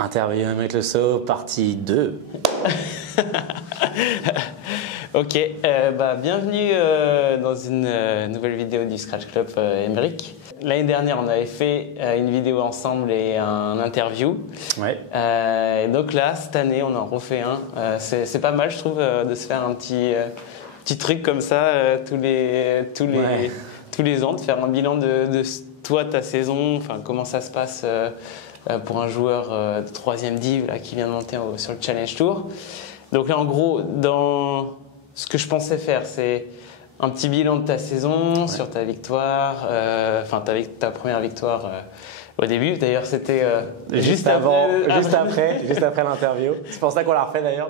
Interview avec le SO, partie 2. Ok, bienvenue dans une nouvelle vidéo du Scratch Club Emeric. L'année dernière, on avait fait une vidéo ensemble et un interview. Ouais. Et donc là, cette année, on en refait un. C'est pas mal, je trouve, de se faire un petit truc comme ça tous les ans, de faire un bilan de toi, ta saison, enfin comment ça se passe pour un joueur de 3e div là, qui vient de monter sur le Challenge Tour. Donc là, en gros, dans ce que je pensais faire, c'est un petit bilan de ta saison sur ta victoire, ta première victoire au début. D'ailleurs, c'était juste après l'interview. C'est pour ça qu'on l'a refait d'ailleurs.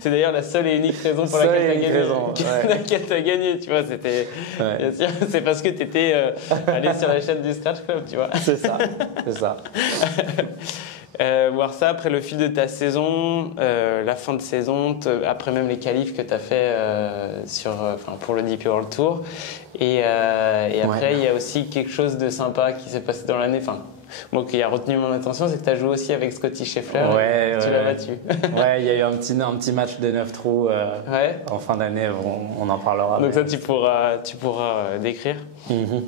C'est d'ailleurs la seule et unique raison pour laquelle tu as gagné. Tu vois, c'était bien sûr, c'est parce que tu étais allé sur la chaîne du Scratch Club, tu vois. C'est ça. Voir ça après le fil de ta saison, la fin de saison, après même les qualifs que tu as fait pour le DP World Tour. Et après, il y a aussi quelque chose de sympa qui s'est passé dans l'année. Enfin, moi, qui a retenu mon attention, c'est que tu as joué aussi avec Scotty Scheffler. Tu l'as battu. Ouais, il y a eu un petit match de 9 trous en fin d'année. On en parlera. Donc ça, tu pourras décrire. Mm-hmm.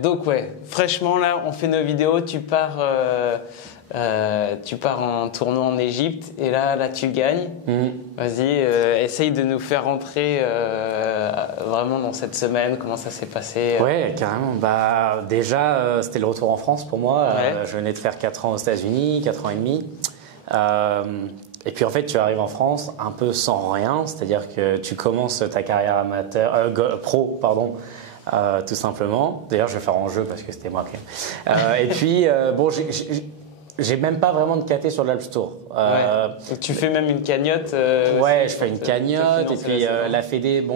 Donc fraîchement là, on fait nos vidéos, tu pars en tournoi en Égypte et là tu gagnes. Vas-y, essaye de nous faire rentrer vraiment dans cette semaine, comment ça s'est passé. Ouais, carrément. Déjà, c'était le retour en France pour moi. Je venais de faire 4 ans aux États-Unis, 4 ans et demi. Et puis en fait, tu arrives en France un peu sans rien, c'est-à-dire que tu commences ta carrière pro, tout simplement. D'ailleurs, je vais faire en jeu parce que c'était moi qui. Et puis, j'ai même pas vraiment de KT sur l'Alps Tour. Donc, tu fais même une cagnotte. Je fais une cagnotte. Et puis la Fédé,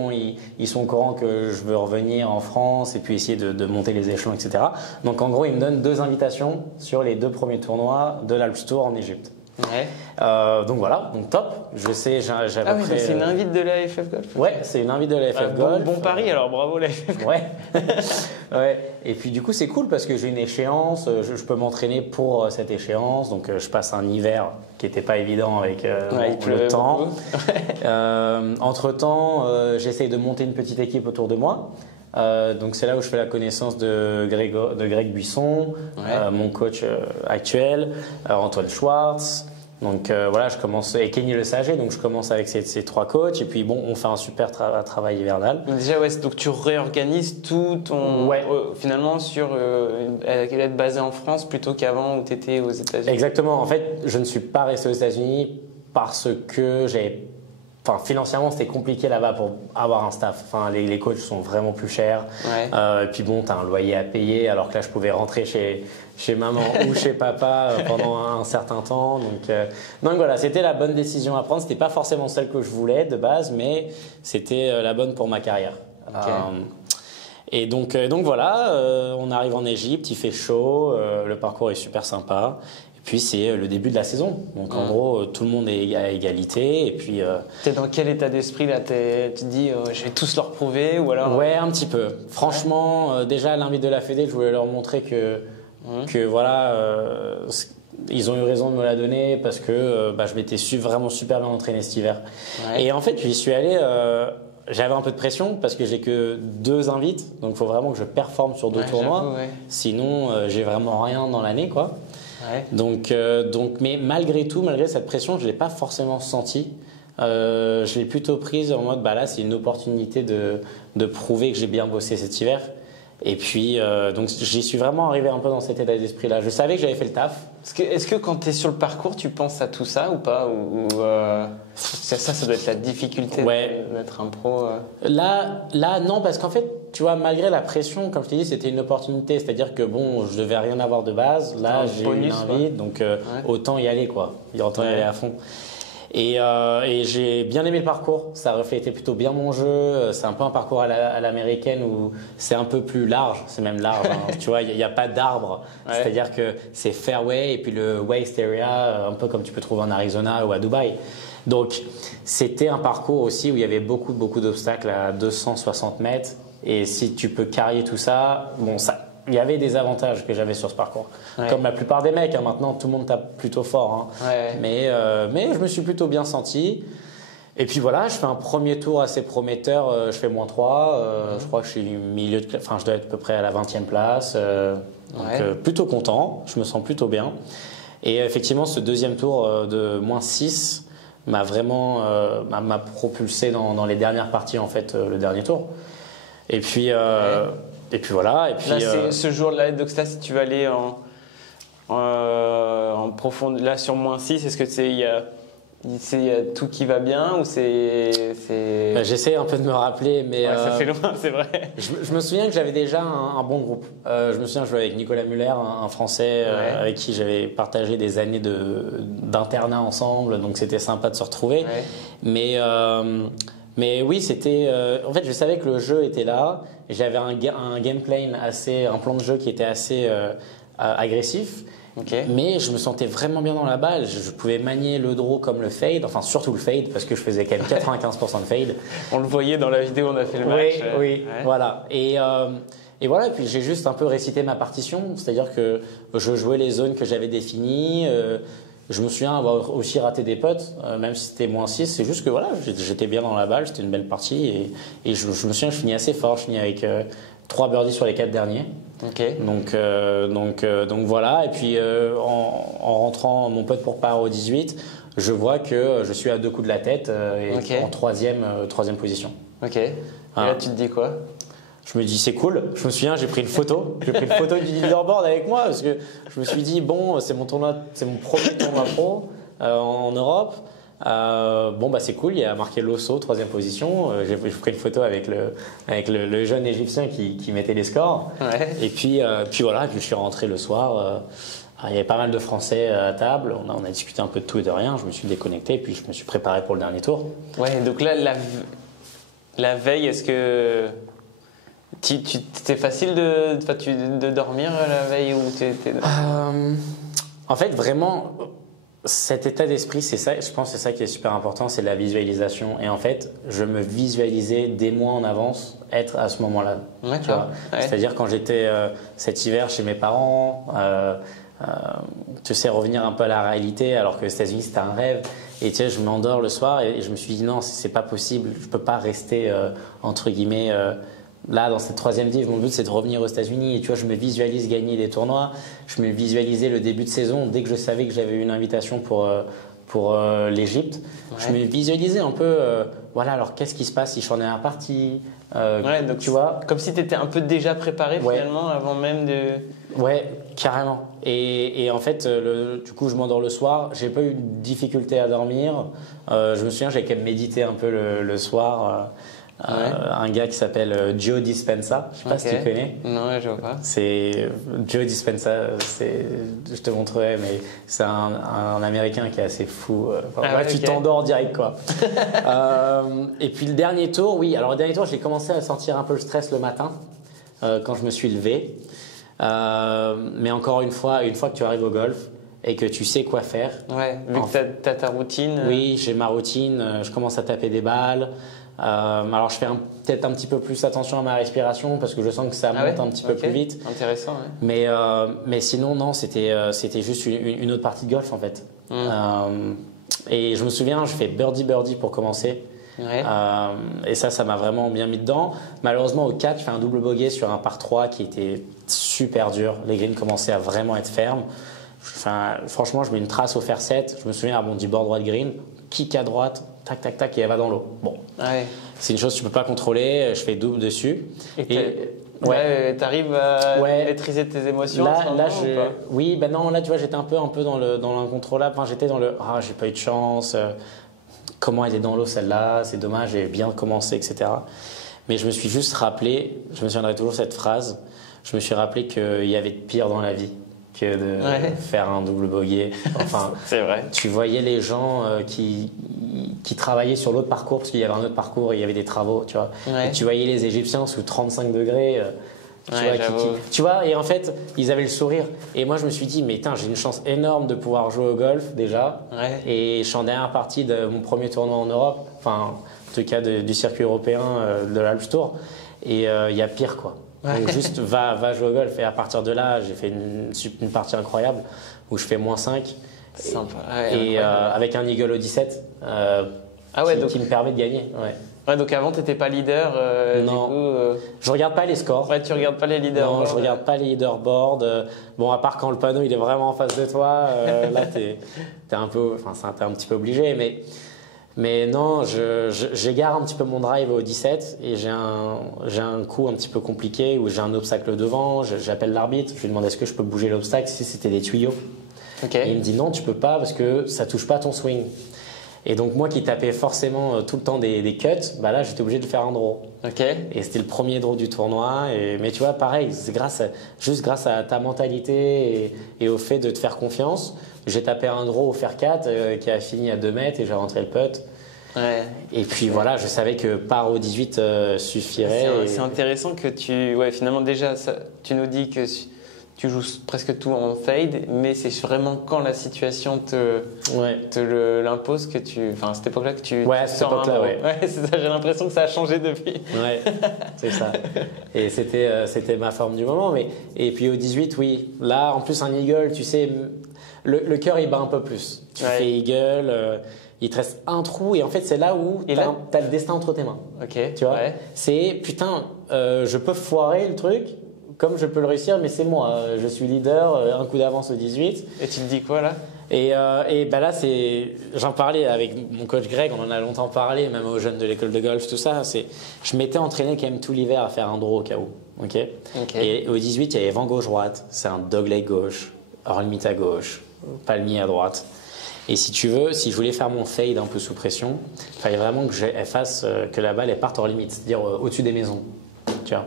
ils sont au courant que je veux revenir en France et puis essayer de monter les échelons, etc. Donc en gros, ils me donnent 2 invitations sur les 2 premiers tournois de l'Alps Tour en Égypte. Donc voilà, donc top. Je sais, j'avais c'est une invite de la FF Golf. Ouais, c'est une invite de la FF Golf. Bon pari, alors bravo la FF Golf. Ouais. Et puis du coup, c'est cool parce que j'ai une échéance, je peux m'entraîner pour cette échéance. Donc je passe un hiver qui n'était pas évident avec le temps. Entre-temps, j'essaye de monter une petite équipe autour de moi. Donc c'est là où je fais la connaissance de Greg Buisson, mon coach actuel, Antoine Schwartz. Donc je commence, et Kenny Le Saget, donc je commence avec ces 3 coachs et puis on fait un super travail hivernal. Donc déjà donc tu réorganises tout ton finalement sur être basé en France plutôt qu'avant où tu étais aux États-Unis. Exactement, en fait je ne suis pas resté aux États-Unis parce que financièrement, c'était compliqué là-bas pour avoir un staff. Les coachs sont vraiment plus chers. Et puis tu as un loyer à payer, alors que là, je pouvais rentrer chez maman ou chez papa pendant un certain temps. Donc voilà, c'était la bonne décision à prendre. C'était pas forcément celle que je voulais de base, mais c'était la bonne pour ma carrière. Et donc voilà, on arrive en Égypte, il fait chaud, le parcours est super sympa. Et puis c'est le début de la saison, donc en gros tout le monde est à égalité. Et puis t'es dans quel état d'esprit là? Tu te dis je vais tous leur prouver ou alors? Ouais, un petit peu. Franchement, déjà à l'invite de la Fédé, je voulais leur montrer que voilà, ils ont eu raison de me la donner parce que je m'étais vraiment super bien entraîné cet hiver. Et en fait, j'y suis allé. J'avais un peu de pression parce que j'ai que 2 invites, donc il faut vraiment que je performe sur 2 tournois. Sinon, j'ai vraiment rien dans l'année, quoi. Mais malgré cette pression, je l'ai pas forcément sentie. Je l'ai plutôt prise en mode là, c'est une opportunité de prouver que j'ai bien bossé cet hiver. Et puis, donc j'y suis vraiment arrivé un peu dans cet état d'esprit-là. Je savais que j'avais fait le taf. Est-ce que quand tu es sur le parcours, tu penses à tout ça ou pas ça doit être la difficulté d'être un pro. Là, non, parce qu'en fait, tu vois, malgré la pression, comme je t'ai dit, c'était une opportunité. C'est-à-dire que je devais rien avoir de base. Là, j'ai eu une invite, donc autant y aller, quoi. Autant y aller à fond. Et j'ai bien aimé le parcours, ça reflétait plutôt bien mon jeu. C'est un peu un parcours à l'américaine où c'est un peu plus large, c'est même large. Tu vois, il n'y a pas d'arbre, c'est-à-dire que c'est fairway et puis le waste area, un peu comme tu peux trouver en Arizona ou à Dubaï. Donc c'était un parcours aussi où il y avait beaucoup d'obstacles à 260 mètres. Et si tu peux carrier tout ça, il y avait des avantages que j'avais sur ce parcours. Ouais. Comme la plupart des mecs, hein, maintenant tout le monde tape plutôt fort. Hein. Ouais. Mais je me suis plutôt bien senti. Et puis voilà, je fais un premier tour assez prometteur, je fais -3, je crois que je suis milieu de, enfin je dois être à peu près à la 20e place, donc plutôt content, je me sens plutôt bien. Et effectivement, ce deuxième tour de -6 m'a vraiment m'a propulsé dans les dernières parties en fait, le dernier tour. Et puis voilà. Et puis là, ce jour-là, donc ça, si tu vas aller en profondeur, là sur -6, est-ce que il y a tout qui va bien ou c'est... J'essaie un peu de me rappeler, mais ça fait loin, c'est vrai. Je me souviens que j'avais déjà un bon groupe. Je me souviens que je jouais avec Nicolas Muller, un Français avec qui j'avais partagé des années d'internat ensemble, donc c'était sympa de se retrouver. Ouais. Mais oui, c'était. En fait, je savais que le jeu était là. J'avais un game plan un plan de jeu qui était assez agressif. Okay. Mais je me sentais vraiment bien dans la balle. Je pouvais manier le draw comme le fade, enfin surtout le fade parce que je faisais quand même 95% de fade. On le voyait dans la vidéo, on a fait le match. Oui, voilà. Et voilà, et puis j'ai juste un peu récité ma partition, c'est-à-dire que je jouais les zones que j'avais définies. Je me souviens avoir aussi raté des putts, même si c'était -6. C'est juste que voilà, j'étais bien dans la balle, c'était une belle partie. Et je me souviens que je finis assez fort, je finis avec 3 birdies sur les 4 derniers. Okay. Donc voilà. Et puis en rentrant mon putt pour par au 18, je vois que je suis à 2 coups de la tête et en troisième position. Ok. Et là tu te dis quoi? Je me dis c'est cool. Je me souviens, j'ai pris une photo du leaderboard avec moi parce que je me suis dit bon, c'est mon premier tournoi pro en Europe. C'est cool, il y a marqué Losso, 3e position. J'ai pris une photo avec le jeune Égyptien qui mettait les scores. Ouais. Et puis voilà, puis je suis rentré le soir. Il y avait pas mal de Français à table. On a discuté un peu de tout et de rien. Je me suis déconnecté et puis je me suis préparé pour le dernier tour. Ouais, donc là, la veille, est-ce que c'était facile de dormir la veille ou En fait, vraiment. Cet état d'esprit, c'est ça, je pense que c'est ça qui est super important, c'est la visualisation. Et en fait, je me visualisais des mois en avance être à ce moment-là. Ouais. C'est-à-dire quand j'étais cet hiver chez mes parents, tu sais, revenir un peu à la réalité, alors que les États-Unis c'était un rêve. Et tu sais, je m'endors le soir et je me suis dit non, c'est pas possible, je peux pas rester entre guillemets. Là, dans cette 3e div, mon but c'est de revenir aux États-Unis et tu vois, je me visualise gagner des tournois. Je me visualisais le début de saison dès que je savais que j'avais une invitation pour l'Égypte. Ouais. Je me visualisais un peu, voilà, alors qu'est-ce qui se passe si je suis en dernière partie donc tu vois, comme si tu étais un peu déjà préparé finalement avant même de. Ouais, carrément. Et en fait, du coup, je m'endors le soir. J'ai pas eu de difficulté à dormir. Je me souviens, j'ai quand même médité un peu le soir. Un gars qui s'appelle Joe Dispenza, je sais pas si tu connais. Non, je vois pas. C'est Joe Dispenza, je te montrerai, mais c'est un Américain qui est assez fou. Tu t'endors direct quoi. Et puis le dernier tour, oui. Alors le dernier tour, j'ai commencé à sentir un peu le stress le matin quand je me suis levé. Mais encore une fois que tu arrives au golf et que tu sais quoi faire. Ouais. Vu que t'as ta routine. Oui, j'ai ma routine. Je commence à taper des balles. Alors je fais peut-être un petit peu plus attention à ma respiration parce que je sens que ça monte un petit peu plus vite. Intéressant. Ouais. Mais sinon non, c'était juste une autre partie de golf en fait. Et je me souviens, je fais birdie pour commencer. Ouais. Et ça m'a vraiment bien mis dedans. Malheureusement au 4, je fais un double bogey sur un par 3 qui était super dur. Les greens commençaient à vraiment être fermes. Franchement, je mets une trace au fer 7. Je me souviens, elle rebondit bord droit de green, kick à droite, tac, tac, tac, et elle va dans l'eau. Bon, c'est une chose que tu peux pas contrôler. Je fais double dessus. T'arrives à maîtriser tes émotions. Oui, ben non, là, tu vois, j'étais un peu dans l'incontrôlable. Enfin, j'étais dans le j'ai pas eu de chance. Comment elle est dans l'eau celle-là? C'est dommage, j'ai bien commencé, etc. Mais je me suis juste rappelé, je me souviendrai toujours cette phrase. Je me suis rappelé qu'il y avait de pire dans la vie que de faire un double bogey. Enfin, c'est vrai. Tu voyais les gens qui travaillaient sur l'autre parcours parce qu'il y avait un autre parcours et il y avait des travaux, tu vois. Ouais. Et tu voyais les Égyptiens sous 35 degrés. Tu vois, et en fait, ils avaient le sourire. Et moi, je me suis dit, mais j'ai une chance énorme de pouvoir jouer au golf déjà. Ouais. Et je suis en dernière partie de mon premier tournoi en Europe, enfin, en tout cas du circuit européen de l'Alps Tour. Et il y a pire, quoi. Donc juste va jouer au golf. Et à partir de là, j'ai fait une partie incroyable où je fais -5. Sympa. Et avec un eagle au 17 qui me permet de gagner. Ouais, donc avant, tu n'étais pas leader. Non. Du coup, je regarde pas les scores. Ouais, tu regardes pas les leaderboards. Non, je regarde pas les leaderboards. Bon, à part quand le panneau il est vraiment en face de toi, là t'es un petit peu obligé. Mais non, j'égare un petit peu mon drive au 17 et j'ai un coup un petit peu compliqué où j'ai un obstacle devant. J'appelle l'arbitre, je lui demande est-ce que je peux bouger l'obstacle si c'était des tuyaux. Okay. Et il me dit non, tu peux pas parce que ça touche pas ton swing. Et donc moi qui tapais forcément tout le temps des cuts, bah là j'étais obligé de faire un draw. Et c'était le premier draw du tournoi. Mais tu vois, pareil, c'est juste grâce à ta mentalité et au fait de te faire confiance. J'ai tapé un draw au fer 4 qui a fini à 2 mètres et j'ai rentré le putt. Ouais. Et puis voilà, je savais que par au 18 suffirait. C'est intéressant que finalement déjà, tu nous dis que tu joues presque tout en fade, mais c'est vraiment quand la situation l'impose que à cette époque-là que tu sors un draw. Ouais, c'est ça, j'ai l'impression que ça a changé depuis. Ouais, c'est ça. Et c'était ma forme du moment. Et puis au 18, oui. Là, en plus, un eagle, tu sais, le cœur, il bat un peu plus. Tu fais eagle, il te reste un trou et en fait, c'est là où tu as le destin entre tes mains. Tu vois, c'est putain, je peux foirer le truc comme je peux le réussir, mais c'est moi. Je suis leader, un coup d'avance au 18. Et tu te dis quoi là? Et bah là, j'en parlais avec mon coach Greg, on en a longtemps parlé, même aux jeunes de l'école de golf, tout ça. Je m'étais entraîné quand même tout l'hiver à faire un draw au cas où. Et au 18, il y avait vent gauche-droite, c'est un dogleg gauche, hors limite à gauche, palmier à droite. Et si tu veux, si je voulais faire mon fade un peu sous pression, il fallait vraiment que la balle elle parte hors limite, c'est-à-dire au-dessus des maisons. Tu vois.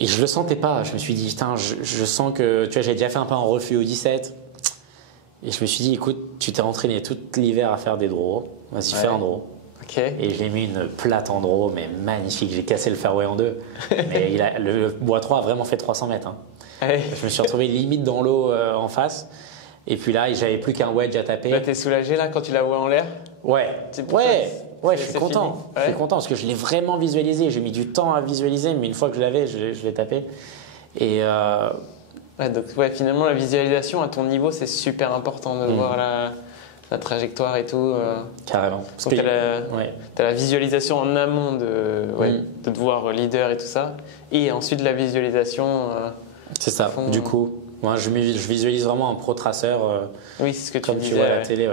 Et je le sentais pas. Je me suis dit, putain, je sens que, tu vois, j'avais déjà fait un peu un refus au 17. Et je me suis dit, écoute, tu t'es entraîné tout l'hiver à faire des draws. Vas-y, fais un draw. Et j'ai mis une plate en draw, mais magnifique. J'ai cassé le fairway en deux. Mais le bois 3 a vraiment fait 300 mètres. Je me suis retrouvé limite dans l'eau en face. Et puis là, j'avais plus qu'un wedge à taper. Bah, t'es soulagé là quand tu la vois en l'air? Ouais, je suis content. Je suis content parce que je l'ai vraiment visualisé. J'ai mis du temps à visualiser, mais une fois que je l'avais, je l'ai tapé. Et donc finalement, la visualisation à ton niveau, c'est super important de voir la trajectoire et tout. Carrément. Donc t'as la visualisation en amont de te voir leader et tout ça, et ensuite la visualisation. C'est ça. Du coup, moi, je visualise vraiment un pro traceur. Oui, c'est ce que comme tu tu vois à la télé.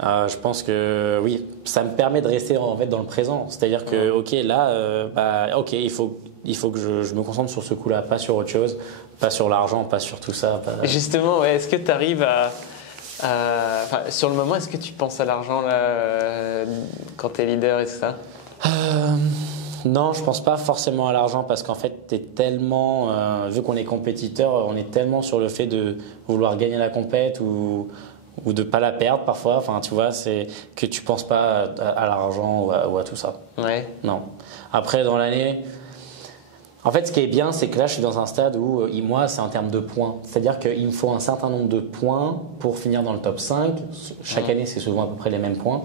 Je pense que oui, ça me permet de rester en fait dans le présent. C'est-à-dire que il faut que je me concentre sur ce coup-là, pas sur autre chose, pas sur l'argent, pas sur tout ça. Justement, est-ce que tu arrives sur le moment, est-ce que tu penses à l'argent là, quand tu es leader et tout ça? Non, je pense pas forcément à l'argent parce qu'en fait, t'es tellement, vu qu'on est compétiteur, on est tellement sur le fait de vouloir gagner la compète ou de pas la perdre parfois. Enfin, tu vois, c'est que tu penses pas à l'argent ou à tout ça. Non. Après, dans l'année, en fait, ce qui est bien, c'est que là, je suis dans un stade où, moi, c'est en termes de points. C'est-à-dire qu'il me faut un certain nombre de points pour finir dans le top 5. Chaque année, c'est souvent à peu près les mêmes points.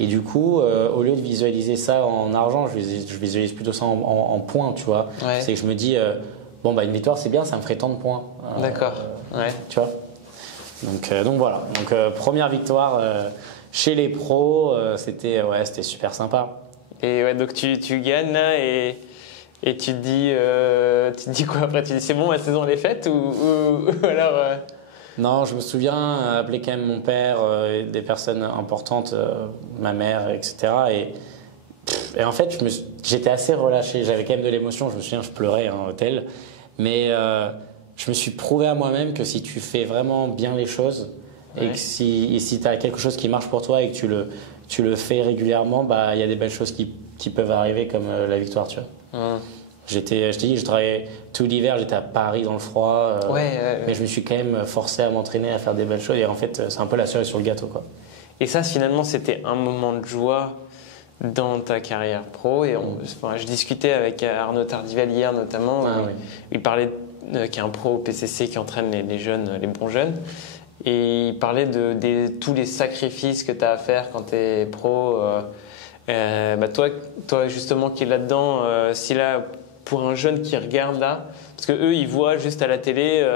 Et du coup, au lieu de visualiser ça en argent, je visualise plutôt ça en points, tu vois. C'est que je me dis, une victoire, c'est bien, ça me ferait tant de points. D'accord. Tu vois. Donc voilà. Donc première victoire chez les pros, c'était super sympa. Et donc tu gagnes là et tu te dis quoi après? Tu dis c'est bon, ma saison elle est faite ou alors Non, je me souviens appeler quand même mon père et des personnes importantes, ma mère, etc. Et en fait, j'étais assez relâché. J'avais quand même de l'émotion. Je me souviens, je pleurais en hôtel. Mais je me suis prouvé à moi-même que si tu fais vraiment bien les choses et que si tu as quelque chose qui marche pour toi et que tu le fais régulièrement, il y a des belles choses qui peuvent arriver comme la victoire, tu vois. Je t'ai dit, je travaillais tout l'hiver, j'étais à Paris dans le froid, mais je me suis quand même forcé à m'entraîner, à faire des belles choses et en fait, c'est un peu la cerise sur le gâteau, quoi. Et ça, finalement, c'était un moment de joie dans ta carrière pro et je discutais avec Arnaud Tardival hier notamment, il parlait qui est un pro au PCC qui entraîne les jeunes, les bons jeunes. Et il parlait de tous les sacrifices que tu as à faire quand tu es pro. Toi, justement, qui est là-dedans, si là, pour un jeune qui regarde là, parce que eux ils voient juste à la télé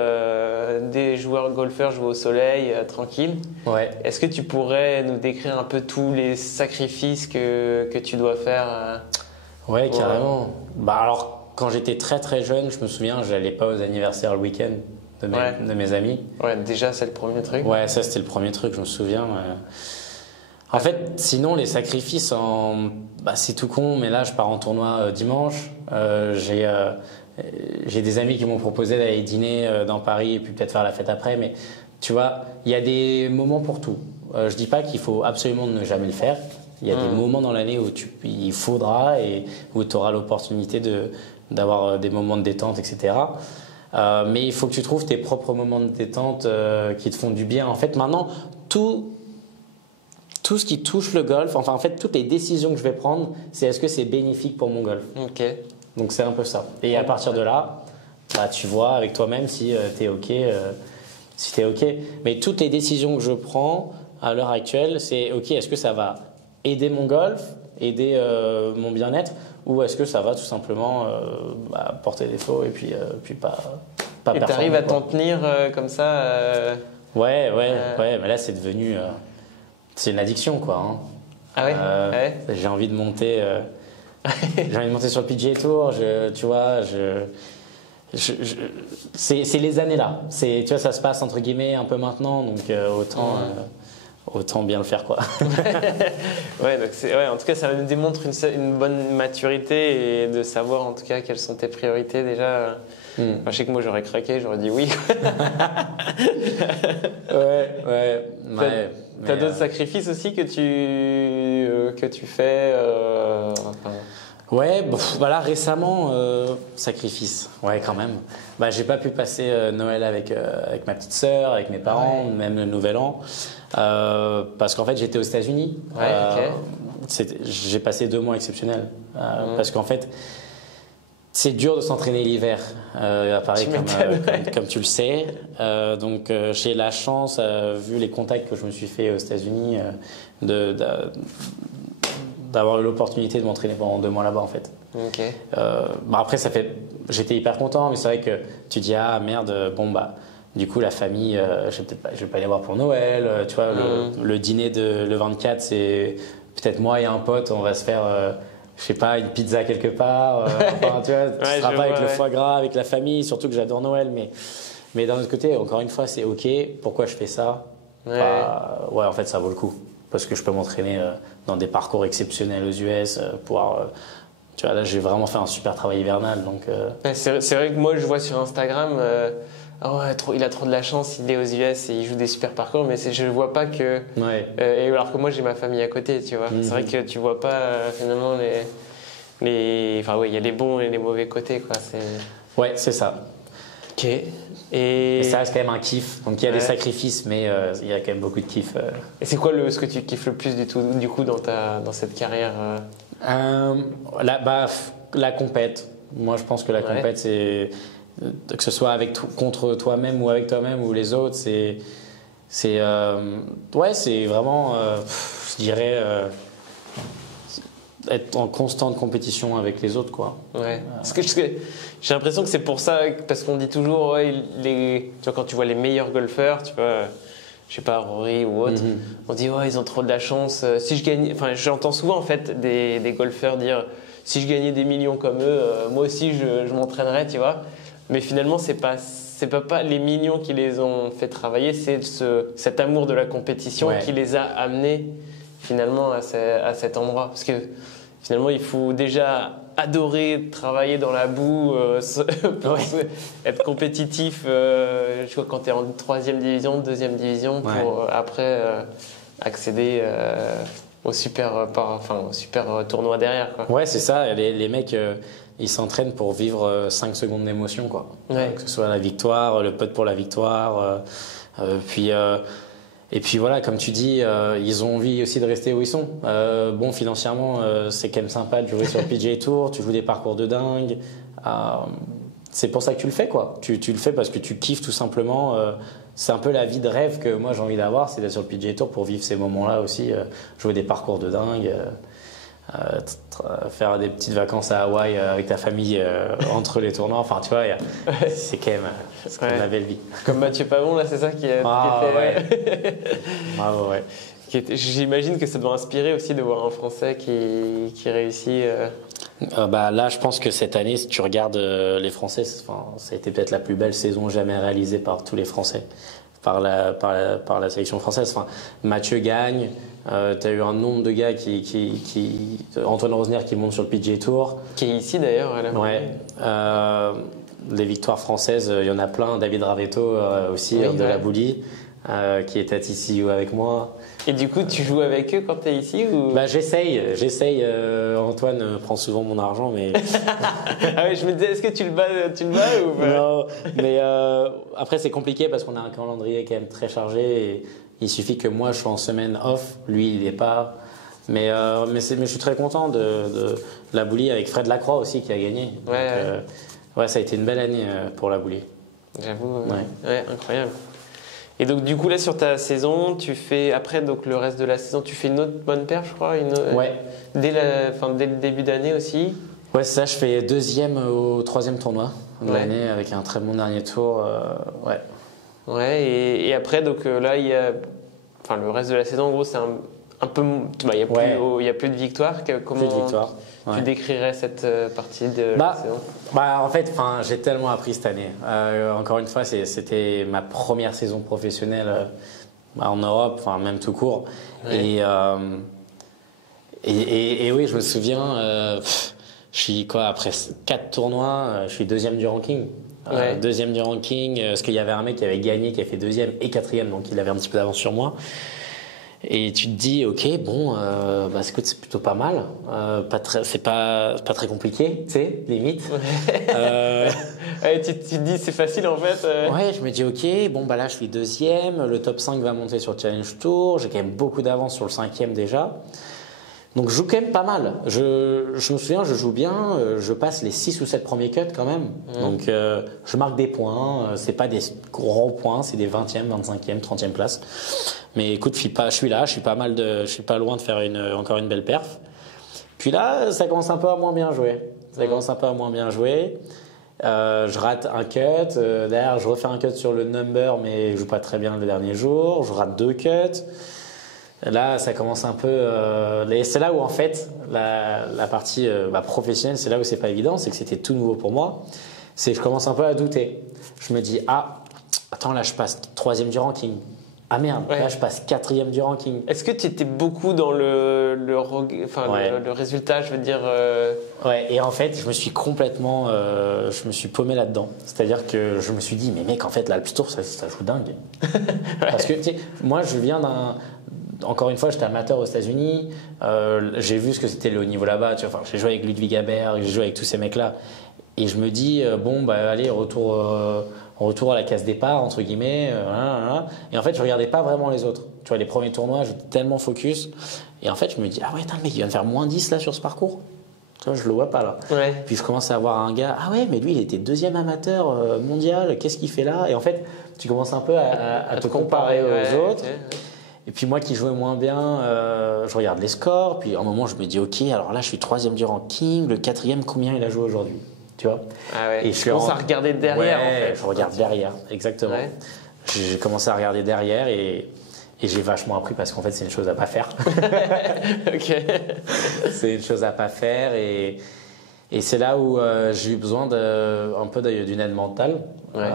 des joueurs golfeurs jouer au soleil tranquille. Ouais. Est-ce que tu pourrais nous décrire un peu tous les sacrifices que tu dois faire Ouais, carrément. Bah alors, quand j'étais très très jeune, je me souviens, j'allais pas aux anniversaires le week-end de mes amis. Ouais, déjà c'est le premier truc. Ouais, ça c'était le premier truc, je me souviens. En fait, sinon les sacrifices, c'est tout con, mais là je pars en tournoi dimanche. J'ai des amis qui m'ont proposé d'aller dîner dans Paris et puis peut-être faire la fête après, mais tu vois, il y a des moments pour tout. Je dis pas qu'il faut absolument ne jamais le faire. Il y a des moments dans l'année où il faudra et où tu auras l'opportunité d'avoir des moments de détente, etc. Mais il faut que tu trouves tes propres moments de détente qui te font du bien. En fait, maintenant, tout ce qui touche le golf, enfin en fait, toutes les décisions que je vais prendre, c'est est-ce que c'est bénéfique pour mon golf. Ok. Donc c'est un peu ça. Et à partir de là, tu vois avec toi-même si tu es OK. Si t'es OK. Mais toutes les décisions que je prends à l'heure actuelle, c'est OK, est-ce que ça va aider mon golf, aider mon bien-être, ou est-ce que ça va tout simplement porter défaut et puis pas et performer. Et t'arrives à t'en tenir comme ça Ouais, mais là c'est devenu c'est une addiction quoi. Hein. Ah ouais, J'ai envie de monter sur le PGA Tour, tu vois, c'est les années là. Tu vois, ça se passe entre guillemets un peu maintenant, donc autant bien le faire quoi. Ouais, donc en tout cas ça démontre une bonne maturité et de savoir en tout cas quelles sont tes priorités déjà. Enfin, je sais que moi j'aurais craqué, j'aurais dit oui. ouais. T'as d'autres sacrifices aussi que tu fais Ouais, voilà, récemment, sacrifice. Ouais, quand même. J'ai pas pu passer Noël avec ma petite sœur, avec mes parents, même le Nouvel An, parce qu'en fait, j'étais aux États-Unis. J'ai passé 2 mois exceptionnels, parce qu'en fait, c'est dur de s'entraîner l'hiver à Paris, comme tu le sais. Donc, j'ai la chance, vu les contacts que je me suis fait aux États-Unis, d'avoir l'opportunité de m'entraîner pendant 2 mois là-bas en fait. Okay. Après j'étais hyper content, mais c'est vrai que tu dis ah merde, du coup la famille, je vais pas y avoir pour Noël, tu vois, le dîner le 24 c'est peut-être moi et un pote, on va se faire je sais pas, une pizza quelque part, tu vois, tu seras pas avec le foie gras, avec la famille, surtout que j'adore Noël, mais d'un autre côté, encore une fois, c'est ok, pourquoi je fais ça? En fait ça vaut le coup. Parce que je peux m'entraîner dans des parcours exceptionnels aux US, tu vois, là j'ai vraiment fait un super travail hivernal. Donc, c'est vrai que moi je vois sur Instagram, il a trop de la chance, il est aux US et il joue des super parcours, mais je vois pas que. Et alors que moi j'ai ma famille à côté, tu vois. C'est vrai que tu vois pas finalement il y a les bons et les mauvais côtés, quoi. Ouais, c'est ça. Ok. Et ça reste quand même un kiff. Donc il y a des sacrifices, mais il y a quand même beaucoup de kiff. Et c'est quoi ce que tu kiffes le plus du coup dans cette carrière la compète. Moi je pense que la compète, c'est que ce soit contre toi-même ou avec toi-même ou les autres, c'est vraiment, je dirais, être en constante compétition avec les autres, quoi. Ouais. Parce que j'ai l'impression que c'est pour ça, parce qu'on dit toujours, tu vois, quand tu vois les meilleurs golfeurs, tu vois, je sais pas, Rory ou autre, on dit ils ont trop de la chance. Si je gagne, enfin, j'entends souvent en fait des golfeurs dire, si je gagnais des millions comme eux, moi aussi je m'entraînerais, tu vois. Mais finalement, c'est pas les millions qui les ont fait travailler, c'est cet amour de la compétition qui les a amenés finalement à cet endroit. Parce que finalement, il faut déjà adorer travailler dans la boue, pour être compétitif, je vois, quand tu es en 3e division, 2e division, pour après accéder au super tournoi derrière, quoi. Ouais, c'est ça. Les mecs, ils s'entraînent pour vivre 5 secondes d'émotion, quoi. Que ce soit la victoire, le putt pour la victoire, et puis voilà, comme tu dis, ils ont envie aussi de rester où ils sont. Financièrement, c'est quand même sympa de jouer sur le PGA Tour, tu joues des parcours de dingue. C'est pour ça que tu le fais, quoi. Tu le fais parce que tu kiffes tout simplement. C'est un peu la vie de rêve que moi j'ai envie d'avoir, c'est d'être sur le PGA Tour pour vivre ces moments-là aussi, jouer des parcours de dingue. faire des petites vacances à Hawaï avec ta famille entre les tournois. Enfin, tu vois, c'est quand même la belle vie. Comme Mathieu Pavon, là, c'est ça qui était... Ouais. Bravo, ouais. J'imagine que ça doit inspirer aussi de voir un Français qui réussit. Là, je pense que cette année, si tu regardes les Français, ça a été peut-être la plus belle saison jamais réalisée par tous les Français, par la sélection française. Enfin, Mathieu gagne. Tu as eu un nombre de gars Antoine Rosner qui monte sur le PGA Tour. Qui est ici d'ailleurs. Ouais. Les victoires françaises, il y en a plein. David Ravetto aussi, de la Boulie, qui est à TCU avec moi. Et du coup, tu joues avec eux quand tu es ici ou... J'essaye. Antoine prend souvent mon argent, mais. Ah oui, je me disais, est-ce que tu le bats ou pas? Non, mais après, c'est compliqué parce qu'on a un calendrier quand même très chargé. Et il suffit que moi, je sois en semaine off. Lui, il n'est pas. Mais je suis très content de la Boulie avec Fred Lacroix aussi qui a gagné. Donc, ça a été une belle année pour la Boulie. J'avoue, ouais, incroyable. Et donc du coup là sur ta saison, tu fais après donc le reste de la saison, tu fais une autre bonne paire, je crois, dès le début d'année aussi. Ouais, c'est ça. Je fais deuxième au troisième tournoi de l'année avec un très bon dernier tour. Ouais. Et après donc là il y a, le reste de la saison en gros c'est un peu, il y a plus de victoires. Comment plus de victoires. Tu décrirais cette partie de la saison? En fait, j'ai tellement appris cette année. Encore une fois, c'était ma première saison professionnelle en Europe, même tout court. Ouais. Et oui, je me souviens, je suis après 4 tournois, je suis deuxième du ranking. Deuxième du ranking, parce qu'il y avait un mec qui avait gagné, qui a fait deuxième et quatrième, donc il avait un petit peu d'avance sur moi. Et tu te dis, ok, bon, écoute, c'est plutôt pas mal. C'est pas très compliqué, tu sais, limite. Tu te dis, c'est facile en fait. Ouais, je me dis, ok, bon, là, je suis deuxième. Le top 5 va monter sur le Challenge Tour. J'ai quand même beaucoup d'avance sur le 5e déjà. Donc, je joue quand même pas mal. Je me souviens, je joue bien. Je passe les 6 ou 7 premiers cuts quand même. Donc, je marque des points. C'est pas des gros points, c'est des 20e, 25e, 30e places. Mais écoute, je suis là, je suis pas loin de faire encore une belle perf. Puis là, ça commence un peu à moins bien jouer. Je rate un cut. Derrière, je refais un cut sur le number, mais je joue pas très bien le dernier jour. Je rate 2 cuts. Là, ça commence un peu. Et c'est là où en fait la partie professionnelle, c'est là où c'est pas évident, c'est que c'était tout nouveau pour moi. C'est que je commence un peu à douter. Je me dis attends, là je passe 3e du ranking. Ah merde, là je passe 4e du ranking. Est-ce que tu étais beaucoup dans le résultat, je veux dire Ouais, et en fait, je me suis complètement je me suis paumé là-dedans. C'est-à-dire que je me suis dit, mais mec, en fait, l'Alps Tour, ça joue dingue. Parce que, tu sais, moi, je viens encore une fois, j'étais amateur aux États-Unis. J'ai vu ce que c'était le haut niveau là-bas. Tu vois, j'ai joué avec Ludwig Haber, j'ai joué avec tous ces mecs-là. Et je me dis, allez, retour à la case départ, entre guillemets. Et en fait, je regardais pas vraiment les autres. Tu vois, les premiers tournois, j'étais tellement focus. Et en fait, je me dis, ah ouais, le mec, il vient de faire moins 10 là sur ce parcours. Tu vois, je le vois pas là. Ouais. Puis je commence à voir un gars, ah ouais, mais lui, il était 2e amateur mondial, qu'est-ce qu'il fait là? Et en fait, tu commences un peu à te comparer aux autres. Okay. Et puis moi qui jouais moins bien, je regarde les scores. Puis à un moment, je me dis, ok, alors là, je suis 3e du ranking. Le 4e, combien il a joué aujourd'hui? Tu vois? Ah ouais. Et je commence à regarder derrière en fait. Je regarde derrière, exactement. Ouais. J'ai commencé à regarder derrière et j'ai vachement appris parce qu'en fait, c'est une chose à pas faire. Ok. C'est une chose à pas faire et c'est là où j'ai eu besoin un peu d'une aide mentale. Ouais.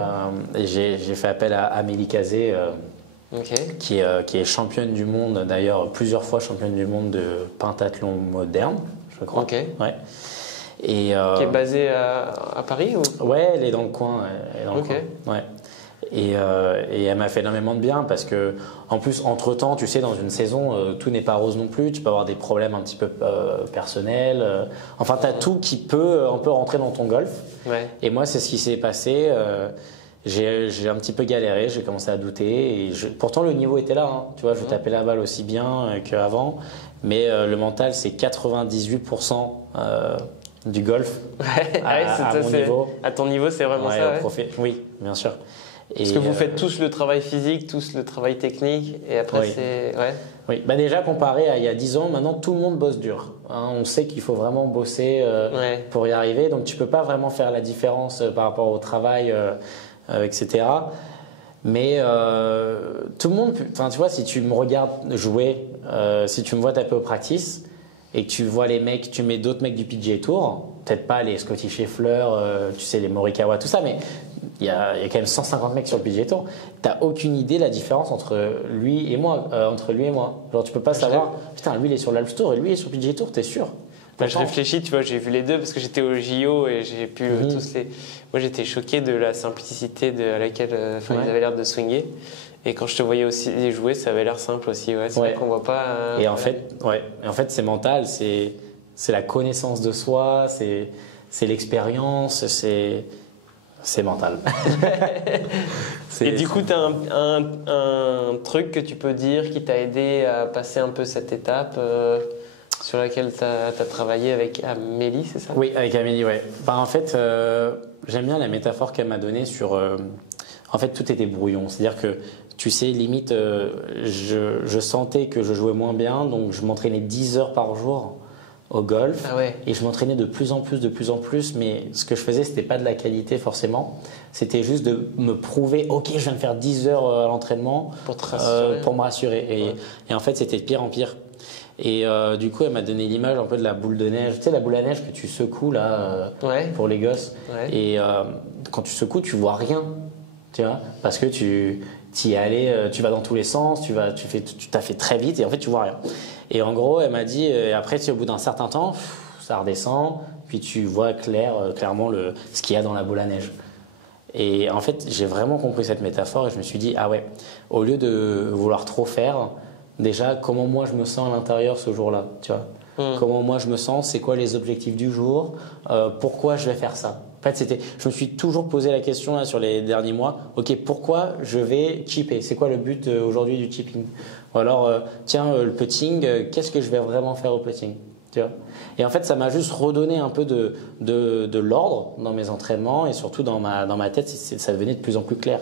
Et j'ai fait appel à Amélie Cazé. Qui est championne du monde, d'ailleurs plusieurs fois championne du monde de pentathlon moderne, je crois. Okay. Ouais. Et, qui est basée à Paris ou? Ouais, elle est dans le coin. Ouais. Et elle m'a fait énormément de bien parce que, en plus, entre-temps, tu sais, dans une saison, tout n'est pas rose non plus. Tu peux avoir des problèmes un petit peu personnels. Enfin, tu as tout qui peut un peu rentrer dans ton golf. Ouais. Et moi, c'est ce qui s'est passé. J'ai un petit peu galéré, j'ai commencé à douter. Pourtant, le niveau était là. Hein. Tu vois, je tapais la balle aussi bien qu'avant. Mais le mental, c'est 98% du golf à mon niveau. À ton niveau, c'est vraiment ça. Oui, bien sûr. Parce que vous faites tous le travail physique, tous le travail technique, et après oui. c'est… Ouais. Oui, bah déjà comparé à il y a 10 ans, maintenant tout le monde bosse dur. Hein, on sait qu'il faut vraiment bosser pour y arriver, donc tu peux pas vraiment faire la différence par rapport au travail, etc. Mais tout le monde, enfin tu vois, si tu me regardes jouer, si tu me vois taper au practice et que tu vois les mecs, tu mets d'autres mecs du PGA Tour, peut-être pas les Scotty Scheffler, tu sais les Morikawa, tout ça, mais il y a quand même 150 mecs sur le PGA Tour. T'as aucune idée de la différence entre lui et moi, Genre tu peux pas savoir. Putain, lui il est sur l'Alps Tour et lui il est sur le PGA Tour, t'es sûr? Bah, je réfléchis, tu vois, j'ai vu les deux parce que j'étais au JO et j'ai pu tous les. Moi, j'étais choqué de la simplicité à laquelle ils avaient l'air de swinguer. Et quand je te voyais aussi jouer, ça avait l'air simple aussi. Ouais, c'est vrai qu'on voit pas. Et en fait, c'est mental, c'est la connaissance de soi, c'est l'expérience, c'est mental. Et du coup, tu as un truc que tu peux dire qui t'a aidé à passer un peu cette étape sur laquelle tu as travaillé avec Amélie, c'est ça? Oui, avec Amélie, ouais. Bah, en fait, j'aime bien la métaphore qu'elle m'a donnée sur… en fait, tout était brouillon. C'est-à-dire que, tu sais, limite, je sentais que je jouais moins bien, donc je m'entraînais 10 heures par jour au golf. Ah ouais. Et je m'entraînais de plus en plus, mais ce que je faisais, c'était pas de la qualité forcément. C'était juste de me prouver, ok, je viens de faire 10 heures à l'entraînement pour me rassurer. Et en fait, c'était de pire en pire. Et du coup, elle m'a donné l'image un peu de la boule de neige. Tu sais, la boule à neige que tu secoues là pour les gosses. Ouais. Et quand tu secoues, tu vois rien. Tu vois, parce que tu y es allé, tu vas dans tous les sens, tu t'as fait très vite et en fait, tu vois rien. Et en gros, elle m'a dit, après, au bout d'un certain temps, ça redescend, puis tu vois clairement ce qu'il y a dans la boule à neige. Et en fait, j'ai vraiment compris cette métaphore et je me suis dit, ah ouais, au lieu de vouloir trop faire, déjà, comment moi je me sens à l'intérieur ce jour-là, tu vois. Comment moi je me sens, c'est quoi les objectifs du jour, pourquoi je vais faire ça. En fait, je me suis toujours posé la question là, sur les derniers mois, ok, pourquoi je vais chipper? C'est quoi le but aujourd'hui du chipping? Ou alors, le putting, qu'est-ce que je vais vraiment faire au putting? Tu vois? Et en fait, ça m'a juste redonné un peu de l'ordre dans mes entraînements et surtout dans ma tête, ça devenait de plus en plus clair.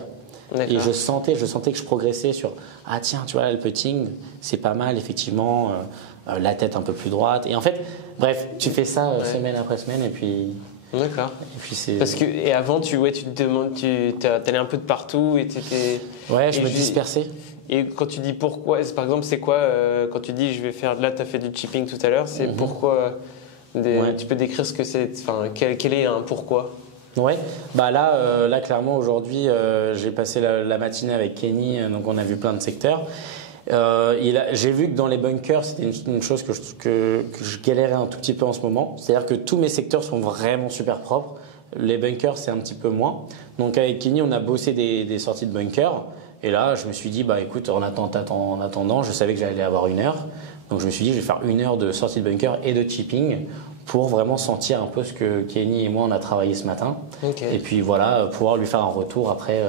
Et je sentais que je progressais sur ah tiens, tu vois, le putting, c'est pas mal, effectivement, la tête un peu plus droite. Et en fait, bref, tu fais ça semaine après semaine et puis. D'accord. Et puis c'est. Parce que et avant, tu te demandes, t'allais un peu de partout et t'étais. Ouais, je me dispersais. Et quand tu dis pourquoi, par exemple, c'est quoi quand tu dis je vais faire là, t'as fait du chipping tout à l'heure, c'est pourquoi. Tu peux décrire ce que c'est, enfin quel est un pourquoi? Ouais, bah là clairement aujourd'hui j'ai passé la matinée avec Kenny, donc on a vu plein de secteurs. J'ai vu que dans les bunkers c'était une chose que je galérais un tout petit peu en ce moment. C'est-à-dire que tous mes secteurs sont vraiment super propres. Les bunkers c'est un petit peu moins. Donc avec Kenny on a bossé des sorties de bunkers. Et là je me suis dit bah écoute en attendant je savais que j'allais avoir 1 heure. Donc je me suis dit je vais faire 1 heure de sortie de bunker et de chipping pour vraiment sentir un peu ce que Kenny et moi on a travaillé ce matin. Okay. Et puis voilà, pouvoir lui faire un retour après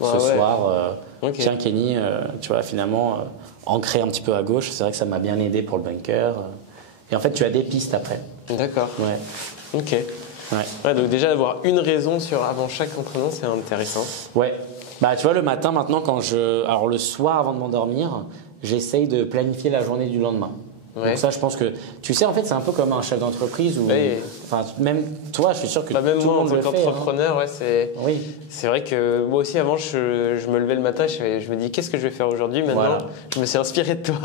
soir. Tiens Kenny, tu vois finalement ancré un petit peu à gauche, c'est vrai que ça m'a bien aidé pour le bunker. Et en fait tu as des pistes après. D'accord. Ouais. Ok. Ouais, donc déjà d'avoir une raison avant chaque entraînement, c'est intéressant. Ouais. Bah tu vois le matin maintenant alors le soir avant de m'endormir, j'essaye de planifier la journée du lendemain. Ouais. Donc ça, je pense que, tu sais, en fait, c'est un peu comme un chef d'entreprise où, enfin, même toi, je suis sûr que même tout moi, le monde en tant qu'entrepreneur, c'est vrai que moi aussi, avant, je me levais le matin, je me dis, qu'est-ce que je vais faire aujourd'hui? Maintenant, je me suis inspiré de toi,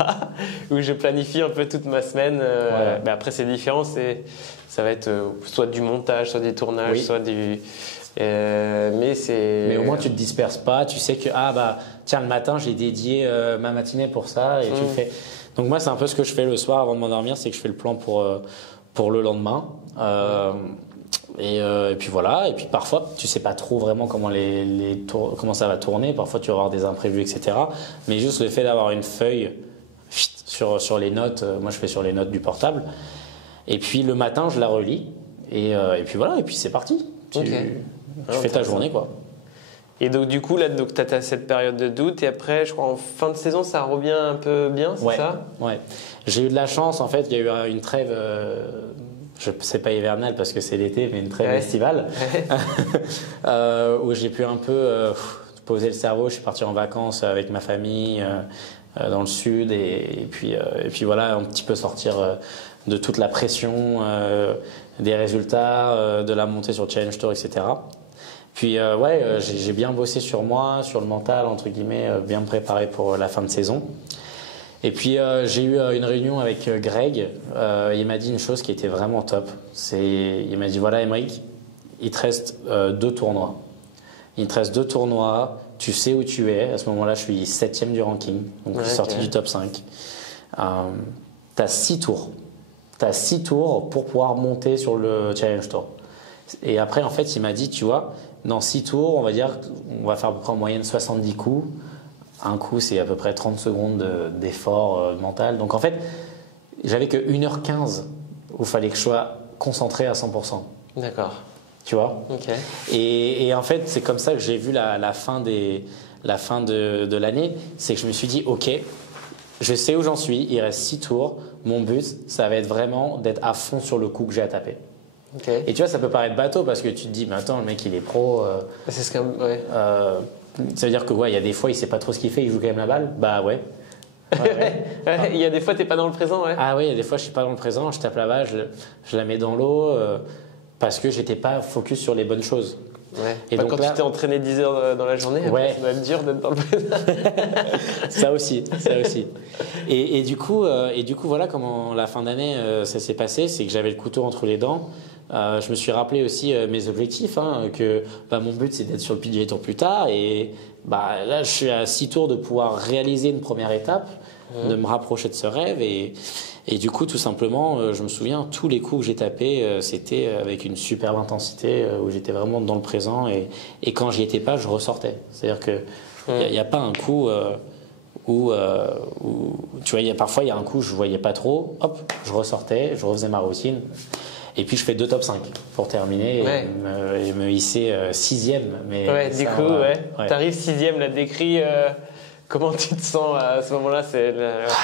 où je planifie un peu toute ma semaine. Mais après, c'est différent, ça va être soit du montage, soit du tournage, soit du… mais au moins tu te disperses pas, tu sais que tiens le matin j'ai dédié ma matinée pour ça et tu le fais. Donc moi c'est un peu ce que je fais le soir avant de m'endormir, c'est que je fais le plan pour le lendemain et puis voilà, et puis parfois tu sais pas trop vraiment comment comment ça va tourner, parfois tu vas avoir des imprévus etc. Mais juste le fait d'avoir une feuille sur les notes, moi je fais sur les notes du portable et puis le matin je la relis et puis voilà, et puis c'est parti. Tu fais ta journée quoi. Et donc du coup là tu as cette période de doute et après je crois en fin de saison ça revient un peu bien, c'est ça? Ouais. J'ai eu de la chance en fait, il y a eu une trêve je sais pas hivernale parce que c'est l'été mais une trêve estivale où j'ai pu un peu poser le cerveau. Je suis parti en vacances avec ma famille dans le sud et puis voilà, un petit peu sortir de toute la pression des résultats, de la montée sur Challenge Tour, etc. Puis j'ai bien bossé sur moi, sur le mental, entre guillemets, bien me préparer pour la fin de saison. Et puis j'ai eu une réunion avec Greg. Il m'a dit une chose qui était vraiment top. Il m'a dit voilà, Aymeric, il te reste 2 tournois. Il te reste 2 tournois. Tu sais où tu es. À ce moment-là, je suis 7e du ranking. Donc je suis sorti du top 5. Tu as 6 tours. Tu as 6 tours pour pouvoir monter sur le Challenge Tour. Et après, en fait, il m'a dit, tu vois, dans 6 tours, on va dire, on va faire à peu près en moyenne 70 coups. Un coup, c'est à peu près 30 secondes d'effort mental. Donc en fait, j'avais que 1h15 où il fallait que je sois concentré à 100%. D'accord. Tu vois? Ok. Et en fait, c'est comme ça que j'ai vu la fin de l'année. C'est que je me suis dit, ok, je sais où j'en suis, il reste 6 tours. Mon but, ça va être vraiment d'être à fond sur le coup que j'ai à taper. Okay. Et tu vois, ça peut paraître bateau parce que tu te dis, mais attends, le mec il est pro. C'est ce que, ouais. Ça veut dire que il y a des fois il sait pas trop ce qu'il fait, il joue quand même la balle. Bah ouais. Il y a des fois t'es pas dans le présent, ouais. Ah oui, il y a des fois je suis pas dans le présent, je tape la balle, je la mets dans l'eau parce que j'étais pas focus sur les bonnes choses. Ouais. Et donc quand tu t'es entraîné 10 heures dans la journée, après, ça doit être dur d'être dans le présent. ça aussi. Et du coup, voilà comment la fin d'année ça s'est passé, c'est que j'avais le couteau entre les dents. Je me suis rappelé aussi mes objectifs, que mon but c'est d'être sur le PGA Tour plus tard et là je suis à 6 tours de pouvoir réaliser une première étape, de me rapprocher de ce rêve et du coup tout simplement je me souviens tous les coups que j'ai tapés c'était avec une superbe intensité où j'étais vraiment dans le présent et quand j'y étais pas je ressortais, c'est-à-dire que il n'y a pas un coup où tu vois parfois il y a un coup je voyais pas trop, hop je ressortais, je refaisais ma routine. Et puis je fais 2 top 5 pour terminer et me hisser 6e. Mais du coup, t'arrives 6e, là, décrit comment tu te sens à ce moment-là.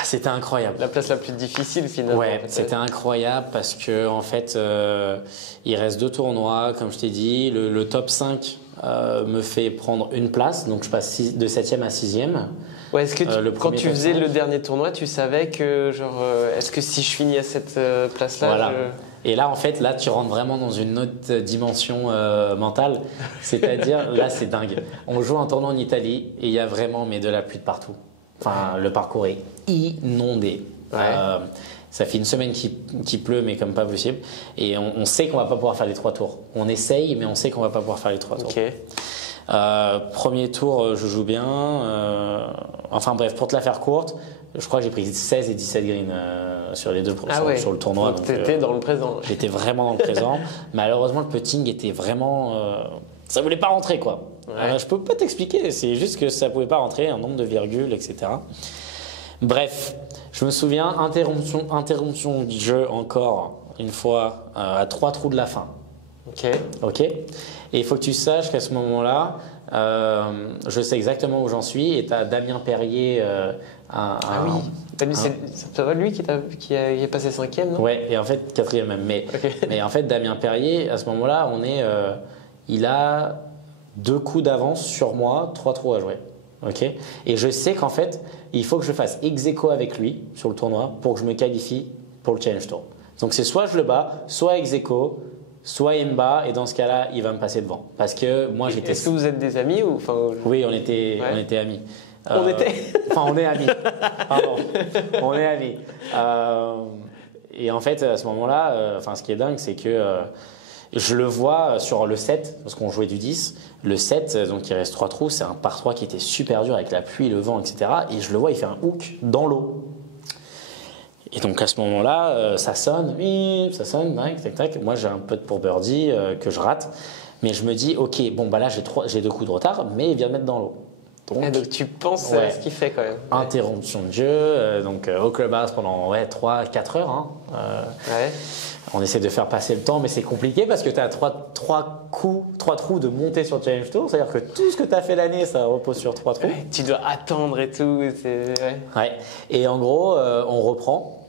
C'était incroyable. La place la plus difficile finalement. Ouais, c'était incroyable parce que en fait, il reste 2 tournois, comme je t'ai dit. Le top 5 me fait prendre une place, donc je passe de 7e à 6e. Ouais, est-ce que quand tu faisais le dernier tournoi, tu savais que est-ce que si je finis à cette place-là, voilà. Et là, en fait, tu rentres vraiment dans une autre dimension mentale. C'est-à-dire, là, c'est dingue. On joue un tournoi en Italie et il y a vraiment de la pluie de partout. Enfin, le parcours est inondé. Ouais. Ça fait une semaine qu'il pleut, mais comme pas possible. Et on sait qu'on va pas pouvoir faire les 3 tours. On essaye, mais on sait qu'on va pas pouvoir faire les 3 tours. Okay. Premier tour, je joue bien. Enfin bref, pour te la faire courte, je crois que j'ai pris 16 et 17 greens sur les 2 sur le tournoi. Donc t'étais dans le présent. J'étais vraiment dans le présent. Malheureusement, le putting était vraiment... ça voulait pas rentrer, quoi. Ouais. Je peux pas t'expliquer, c'est juste que ça pouvait pas rentrer, un nombre de virgules, etc. Bref, je me souviens, interruption du jeu encore une fois à 3 trous de la fin. Ok. Et il faut que tu saches qu'à ce moment-là, je sais exactement où j'en suis. Et tu as Damien Perrier. C'est pas lui qui est passé 5e, non? Ouais, et en fait 4e même. Mais en fait, Damien Perrier, à ce moment-là, il a 2 coups d'avance sur moi, 3 trous à jouer. Ok. Et je sais qu'en fait, il faut que je fasse ex-aequo avec lui sur le tournoi pour que je me qualifie pour le Challenge Tour. Donc c'est soit je le bats, soit ex-aequo, soit il me bat, et dans ce cas-là, il va me passer devant. Parce que moi, j'étais... Est-ce que vous êtes des amis ou... Oui, on était amis. On était Enfin, on est amis. Pardon. On est amis. Et en fait, à ce moment-là, ce qui est dingue, c'est que je le vois sur le 7, parce qu'on jouait du 10. Le 7, donc il reste 3 trous, c'est un par 3 qui était super dur avec la pluie, le vent, etc. Et je le vois, il fait un hook dans l'eau. Et donc à ce moment-là, ça sonne, tac, tac. Moi j'ai un putt pour birdie que je rate, mais je me dis, ok, là j'ai 2 coups de retard, mais il vient de mettre dans l'eau. Donc tu penses à ce qu'il fait quand même. Interruption de jeu, donc au clubhouse pendant 3-4 heures. On essaie de faire passer le temps, mais c'est compliqué parce que tu as 3 trous de montée sur Challenge Tour, c'est-à-dire que tout ce que tu as fait l'année, ça repose sur 3 trous. Tu dois attendre et tout. Et en gros, on reprend.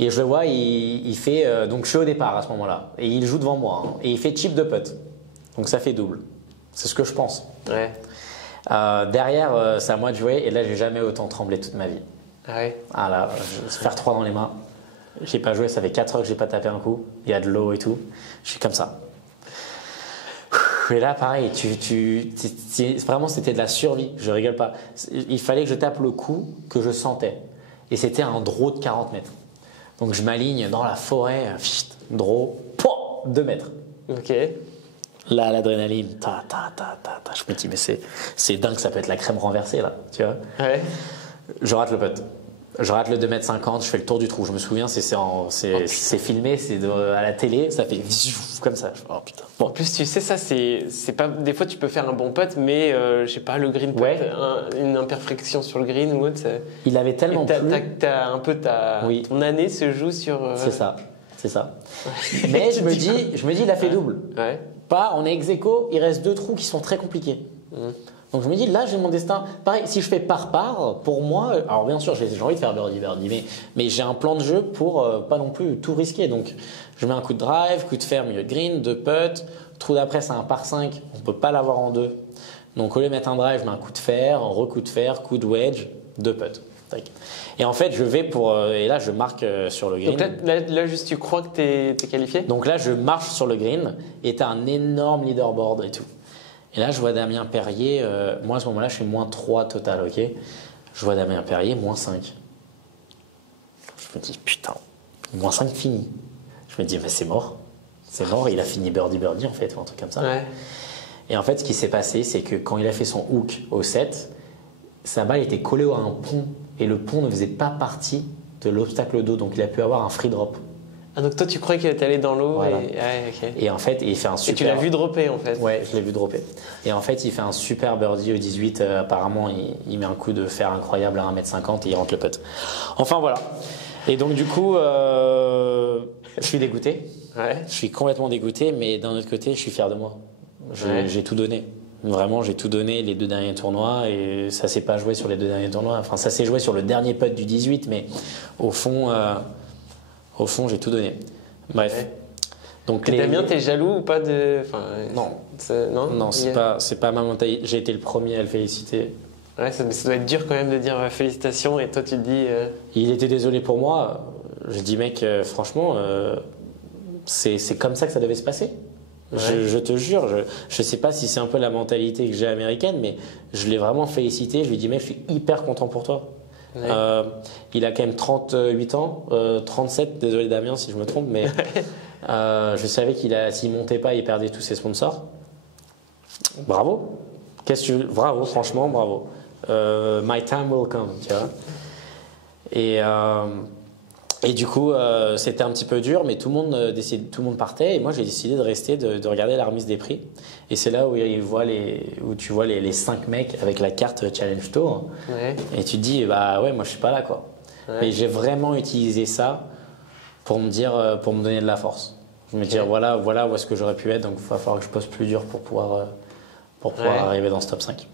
Et je le vois, il fait. Donc je suis au départ à ce moment-là. Et il joue devant moi. Et il fait chip de putt. Donc ça fait double. C'est ce que je pense. Ouais. Derrière, c'est à moi de jouer et là, j'ai jamais autant tremblé toute ma vie. Ah ouais. Ah là, faire 3 dans les mains. J'ai pas joué, ça fait 4 heures que j'ai pas tapé un coup. Il y a de l'eau et tout. Je suis comme ça. Et là, pareil, vraiment, c'était de la survie. Je rigole pas. Il fallait que je tape le coup que je sentais. Et c'était un draw de 40 mètres. Donc, je m'aligne dans la forêt, draw, 2 mètres. Ok. Là, l'adrénaline, je me dis, mais c'est dingue, ça peut être la crème renversée, là, tu vois. Ouais. Je rate le putt. Je rate le 2,50 m, je fais le tour du trou. Je me souviens, c'est filmé, c'est à la télé, ça fait comme ça. Oh putain. Bon. En plus, tu sais, ça, c'est pas. Des fois, tu peux faire un bon putt, mais je sais pas, le green putt, ouais. Une imperfection sur le green ou autre. Il avait tellement plu. T'as un peu oui. Ton année se joue sur. C'est ça. Mais je me dis, il a fait double. Ouais. Pas, on est ex-aequo, il reste 2 trous qui sont très compliqués. Donc je me dis, là j'ai mon destin. Pareil, si je fais par, pour moi, alors bien sûr j'ai envie de faire birdie, mais j'ai un plan de jeu pour pas non plus tout risquer. Donc je mets un coup de drive, coup de fer, milieu de green, 2 putts. Trou d'après c'est un par 5, on peut pas l'avoir en 2. Donc au lieu de mettre un drive, je mets un coup de fer, un recoup de fer, coup de wedge, 2 putts. Et en fait je vais et là je marque sur le green. Donc là juste tu crois que t'es qualifié? Donc là je marche sur le green et t'as un énorme leaderboard et tout. Et là, je vois Damien Perrier, moi à ce moment-là, je suis moins 3 total, ok. Je vois Damien Perrier, moins 5. Je me dis, putain, moins 5 fini. Je me dis, mais c'est mort. C'est mort, il a fini birdie en fait, ou un truc comme ça. Ouais. Et en fait, ce qui s'est passé, c'est que quand il a fait son hook au 7, sa balle était collée à un pont et le pont ne faisait pas partie de l'obstacle d'eau, donc il a pu avoir un free drop. Ah, donc toi tu croyais qu'il était allé dans l'eau voilà. Okay. Et en fait il fait un super... Et tu l'as vu dropper en fait? Ouais, je l'ai vu dropper. Et en fait il fait un super birdie au 18, apparemment il met un coup de fer incroyable à 1,50 m et il rentre le putt. Enfin voilà. Et donc du coup je suis dégoûté. Ouais. Je suis complètement dégoûté, mais d'un autre côté je suis fier de moi. J'ai tout donné. Vraiment, j'ai tout donné les 2 derniers tournois et ça s'est pas joué sur les 2 derniers tournois. Enfin, ça s'est joué sur le dernier putt du 18, mais au fond, j'ai tout donné. Bref. Ouais. Donc Damien, t'es jaloux ou pas de... Non. Non, c'est pas ma mentalité. J'ai été le premier à le féliciter. Ouais, ça doit être dur quand même de dire félicitations et toi tu te dis... Il était désolé pour moi. Je dis mec, franchement, c'est comme ça que ça devait se passer. Ouais. Je te jure, je sais pas si c'est un peu la mentalité que j'ai américaine, mais je l'ai vraiment félicité. Je lui ai dit mec, je suis hyper content pour toi. Ouais. Il a quand même 38 ans, 37, désolé Damien si je me trompe, mais je savais s'il montait pas, il perdait tous ses sponsors. Bravo, bravo, franchement, bravo. My time will come, tu vois. Et du coup, c'était un petit peu dur, mais tout le monde partait. Et moi, j'ai décidé de rester, de regarder la remise des prix. Et c'est là où tu vois les 5 mecs avec la carte Challenge Tour. Ouais. Et tu te dis, bah ouais, moi, je suis pas là, quoi. Ouais. Mais j'ai vraiment utilisé ça pour me donner de la force. Je me dire, voilà où est-ce que j'aurais pu être. Donc, il va falloir que je pose plus dur pour pouvoir arriver dans ce top 5.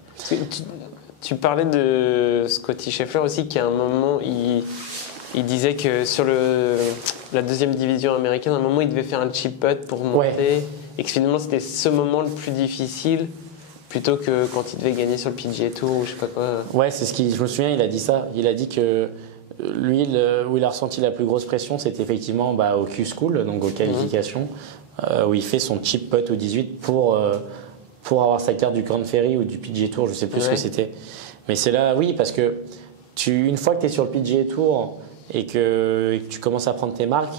Tu parlais de Scotty Scheffler aussi, qui à un moment, il disait que sur la 2e division américaine, à un moment, il devait faire un chip putt pour monter. Ouais. Et que finalement, c'était ce moment le plus difficile plutôt que quand il devait gagner sur le PGA Tour ou je sais pas quoi. Ouais, je me souviens, il a dit ça. Il a dit que lui, où il a ressenti la plus grosse pression, c'était effectivement au Q-School, donc aux qualifications, où il fait son chip putt au 18 pour avoir sa carte du Grand Ferry ou du PGA Tour, je sais plus ce que c'était. Mais c'est là, oui, parce que une fois que tu es sur le PGA Tour et que tu commences à prendre tes marques,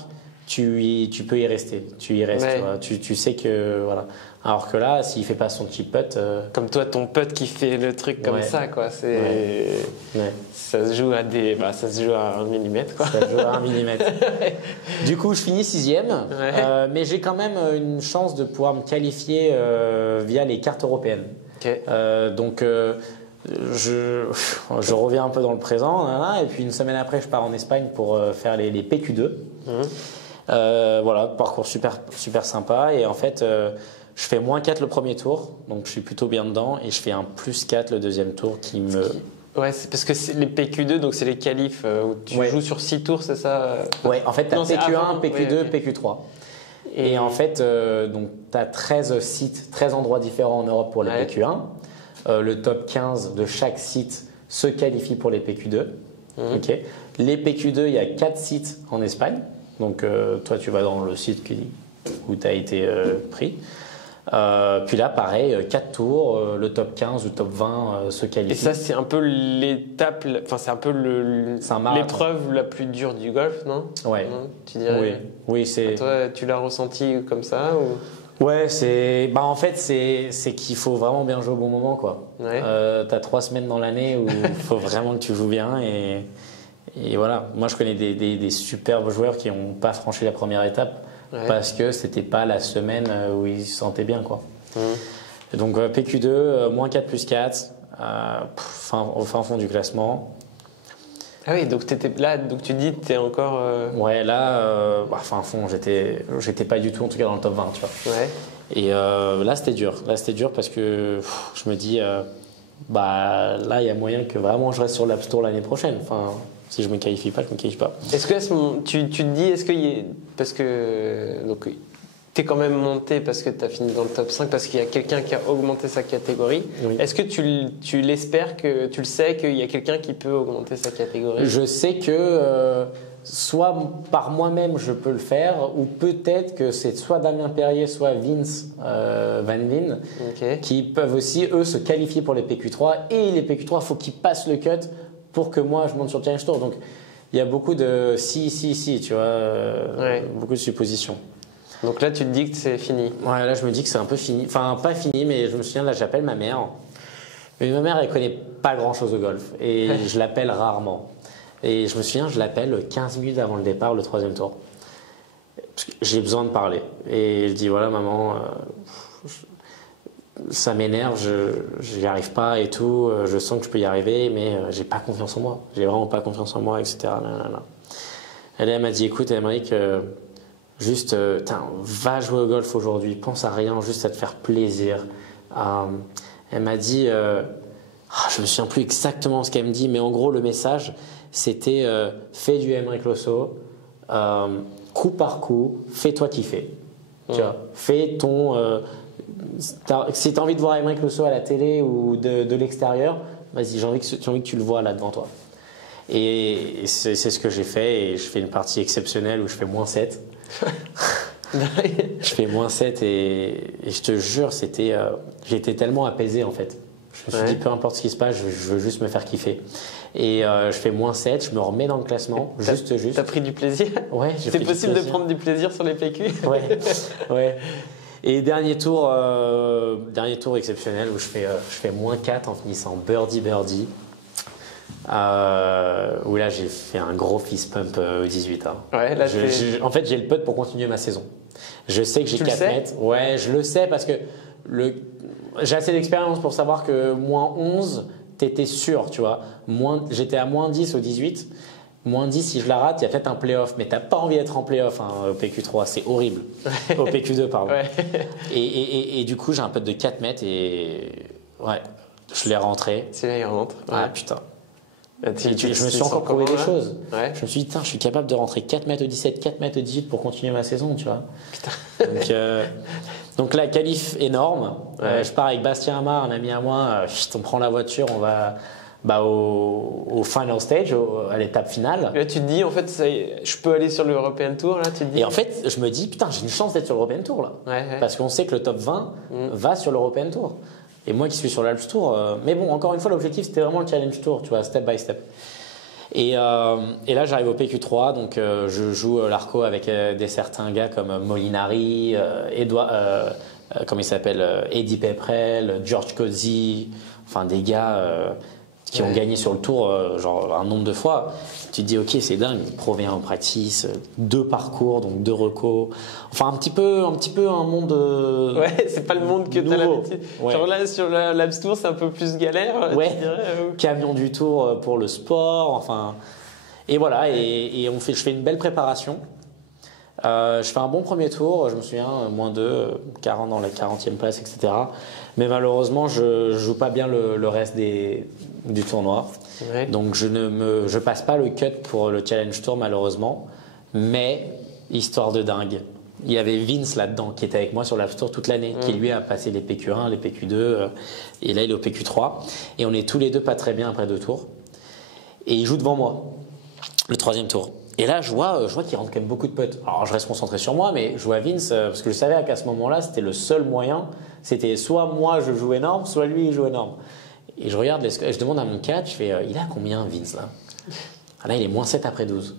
tu peux y rester. Tu y restes. Ouais. Tu sais que voilà. Alors que là, s'il fait pas son chip putt, comme toi, ton putt qui fait le truc comme ça, quoi. C'est ça se joue à ça se joue à 1 mm, quoi. Ça se joue à 1 mm. Du coup, je finis 6e, mais j'ai quand même une chance de pouvoir me qualifier via les cartes européennes. Okay. Donc je reviens un peu dans le présent, et puis une semaine après, je pars en Espagne pour faire les PQ2. Voilà, parcours super, super sympa. Et en fait, je fais moins 4 le premier tour, donc je suis plutôt bien dedans. Et je fais un plus 4 le deuxième tour qui me... Ouais, c'est parce que les PQ2, donc c'est les qualifs où tu joues sur 6 tours, c'est ça? Ouais, en fait, tu as PQ1, PQ2, PQ3. Et en fait, donc tu as 13 sites, 13 endroits différents en Europe pour les PQ1. le top 15 de chaque site se qualifie pour les PQ2. Ok. Les PQ2, il y a 4 sites en Espagne. Donc, toi, tu vas dans le site où tu as été pris. Puis là, pareil, 4 tours, le top 15 ou top 20 se qualifie. Et ça, c'est un peu l'étape, enfin, c'est un peu l'épreuve la plus dure du golf, non? Ouais. Non, tu dirais? Oui, c'est. Toi, tu l'as ressenti comme ça ou... Ouais, en fait, c'est qu'il faut vraiment bien jouer au bon moment, quoi. Ouais. T'as 3 semaines dans l'année où il faut vraiment que tu joues bien et voilà. Moi, je connais des superbes joueurs qui n'ont pas franchi la première étape parce que c'était pas la semaine où ils se sentaient bien, quoi. Et donc, PQ2, moins 4 plus 4, au fin fond du classement. Ah oui, donc t'étais là, donc tu dis que t'es encore. Ouais, là, fin fond, j'étais pas du tout, en tout cas dans le top 20, tu vois. Ouais. Et là, c'était dur. Là, c'était dur parce que je me dis, là, il y a moyen que vraiment je reste sur l'App Store l'année prochaine. Enfin, si je me qualifie pas, je me qualifie pas. Est-ce que tu te dis, parce que donc t'es quand même monté parce que t'as fini dans le top 5 parce qu'il y a quelqu'un qui a augmenté sa catégorie. Oui. Est-ce que tu l'espères, que tu le sais qu'il y a quelqu'un qui peut augmenter sa catégorie? Je sais que soit par moi-même je peux le faire, ou peut-être que c'est soit Damien Perrier, soit Vince Van Veen qui peuvent aussi, eux, se qualifier pour les PQ3. Et les PQ3, il faut qu'ils passent le cut pour que moi je monte sur le Challenge Tour. Donc il y a beaucoup de si, tu vois, beaucoup de suppositions. Donc là, tu te dis que c'est fini. Ouais, là, je me dis que c'est un peu fini. Enfin, pas fini, mais je me souviens, là, j'appelle ma mère. Mais ma mère, elle connaît pas grand-chose au golf. Et je l'appelle rarement. Et je me souviens, je l'appelle 15 minutes avant le départ, le 3e tour. Parce que j'ai besoin de parler. Et je dis, voilà, maman, ça m'énerve, je n'y arrive pas et tout. Je sens que je peux y arriver, mais j'ai pas confiance en moi. J'ai vraiment pas confiance en moi, etc. Elle m'a dit, écoute, Aymeric, juste, va jouer au golf aujourd'hui, pense à rien, juste à te faire plaisir. Elle m'a dit, je me souviens plus exactement ce qu'elle me dit, mais en gros, le message, c'était fais du Aymeric Losso, coup par coup, fais-toi kiffer. Tu vois, fais ton. Si tu as envie de voir Aymeric Losso à la télé ou de l'extérieur, vas-y, j'ai envie que tu le vois là devant toi. Et c'est ce que j'ai fait, et je fais une partie exceptionnelle où je fais moins 7. Je fais moins 7 et je te jure, j'étais tellement apaisé en fait. Je me suis dit, peu importe ce qui se passe, je veux juste me faire kiffer. Et je fais moins 7, je me remets dans le classement, juste. T'as pris du plaisir? Ouais, j'ai C'est pris possible du de prendre du plaisir sur les PQ? Ouais. Et dernier tour exceptionnel où je fais moins 4 en finissant birdie. Où là j'ai fait un gros fist pump au 18. Ouais, là en fait, j'ai le putt pour continuer ma saison. Je sais que j'ai 4 mètres. Ouais, je le sais parce que j'ai assez d'expérience pour savoir que moins 11, t'étais sûr, tu vois. J'étais à moins 10 au 18. Moins 10, si je la rate, il y a peut-être un playoff. Mais t'as pas envie d'être en playoff au PQ3, c'est horrible. Au PQ2, pardon. Ouais. Et du coup, j'ai un putt de 4 mètres et ouais, je l'ai rentré. C'est là, il rentre. Ouais. Ah putain. Je me suis encore prouvé des choses. Ouais. Je me suis dit, je suis capable de rentrer 4 mètres au 17, 4 mètres au 18 pour continuer ma saison, tu vois. Putain. Donc la qualif énorme. Ouais. Je pars avec Bastien Hamar, un ami à moi. On prend la voiture, on va au final stage, à l'étape finale. Et là, tu te dis, en fait, je peux aller sur le European Tour, là, tu te dis. Et en fait, je me dis, putain, j'ai une chance d'être sur l'European Tour, là. Ouais. Parce qu'on sait que le top 20 va sur l'European Tour. Et moi qui suis sur l'Alps Tour, mais bon, encore une fois, l'objectif c'était vraiment le Challenge Tour, tu vois, step by step. Et là, j'arrive au PQ3, donc je joue l'Arco avec certains gars comme Molinari, comment il s'appelle, Eddie Pepperell, George Cozzi, enfin des gars qui ont gagné sur le tour genre un nombre de fois. Tu te dis ok, c'est dingue, Pro V1 en practice, 2 parcours, donc 2 recos, enfin un petit peu un monde ouais, c'est pas le monde que t'as l'habitude. Ouais. Genre là sur l'Alps Tour, c'est un peu plus galère, ouais. Tu dirais, Camion du Tour pour le sport, enfin, et voilà, et je fais une belle préparation. Je fais un bon premier tour, je me souviens, moins 2, 40 dans la 40e place, etc. Mais malheureusement, je joue pas bien le reste du tournoi. Ouais. Donc je passe pas le cut pour le Challenge Tour malheureusement. Mais, histoire de dingue, il y avait Vince là-dedans qui était avec moi sur l'Alps Tour toute l'année, qui lui a passé les PQ1, les PQ2, et là il est au PQ3. Et on est tous les deux pas très bien après 2 tours. Et il joue devant moi, le 3e tour. Et là, je vois qu'il rentre quand même beaucoup de putts. Alors, je reste concentré sur moi, mais je vois Vince, parce que je savais qu'à ce moment-là, c'était le seul moyen. C'était soit moi, je joue énorme, soit lui, il joue énorme. Et je regarde, je demande à mon catch, je fais, il a combien, Vince, là? Ah, là, il est -7 après 12.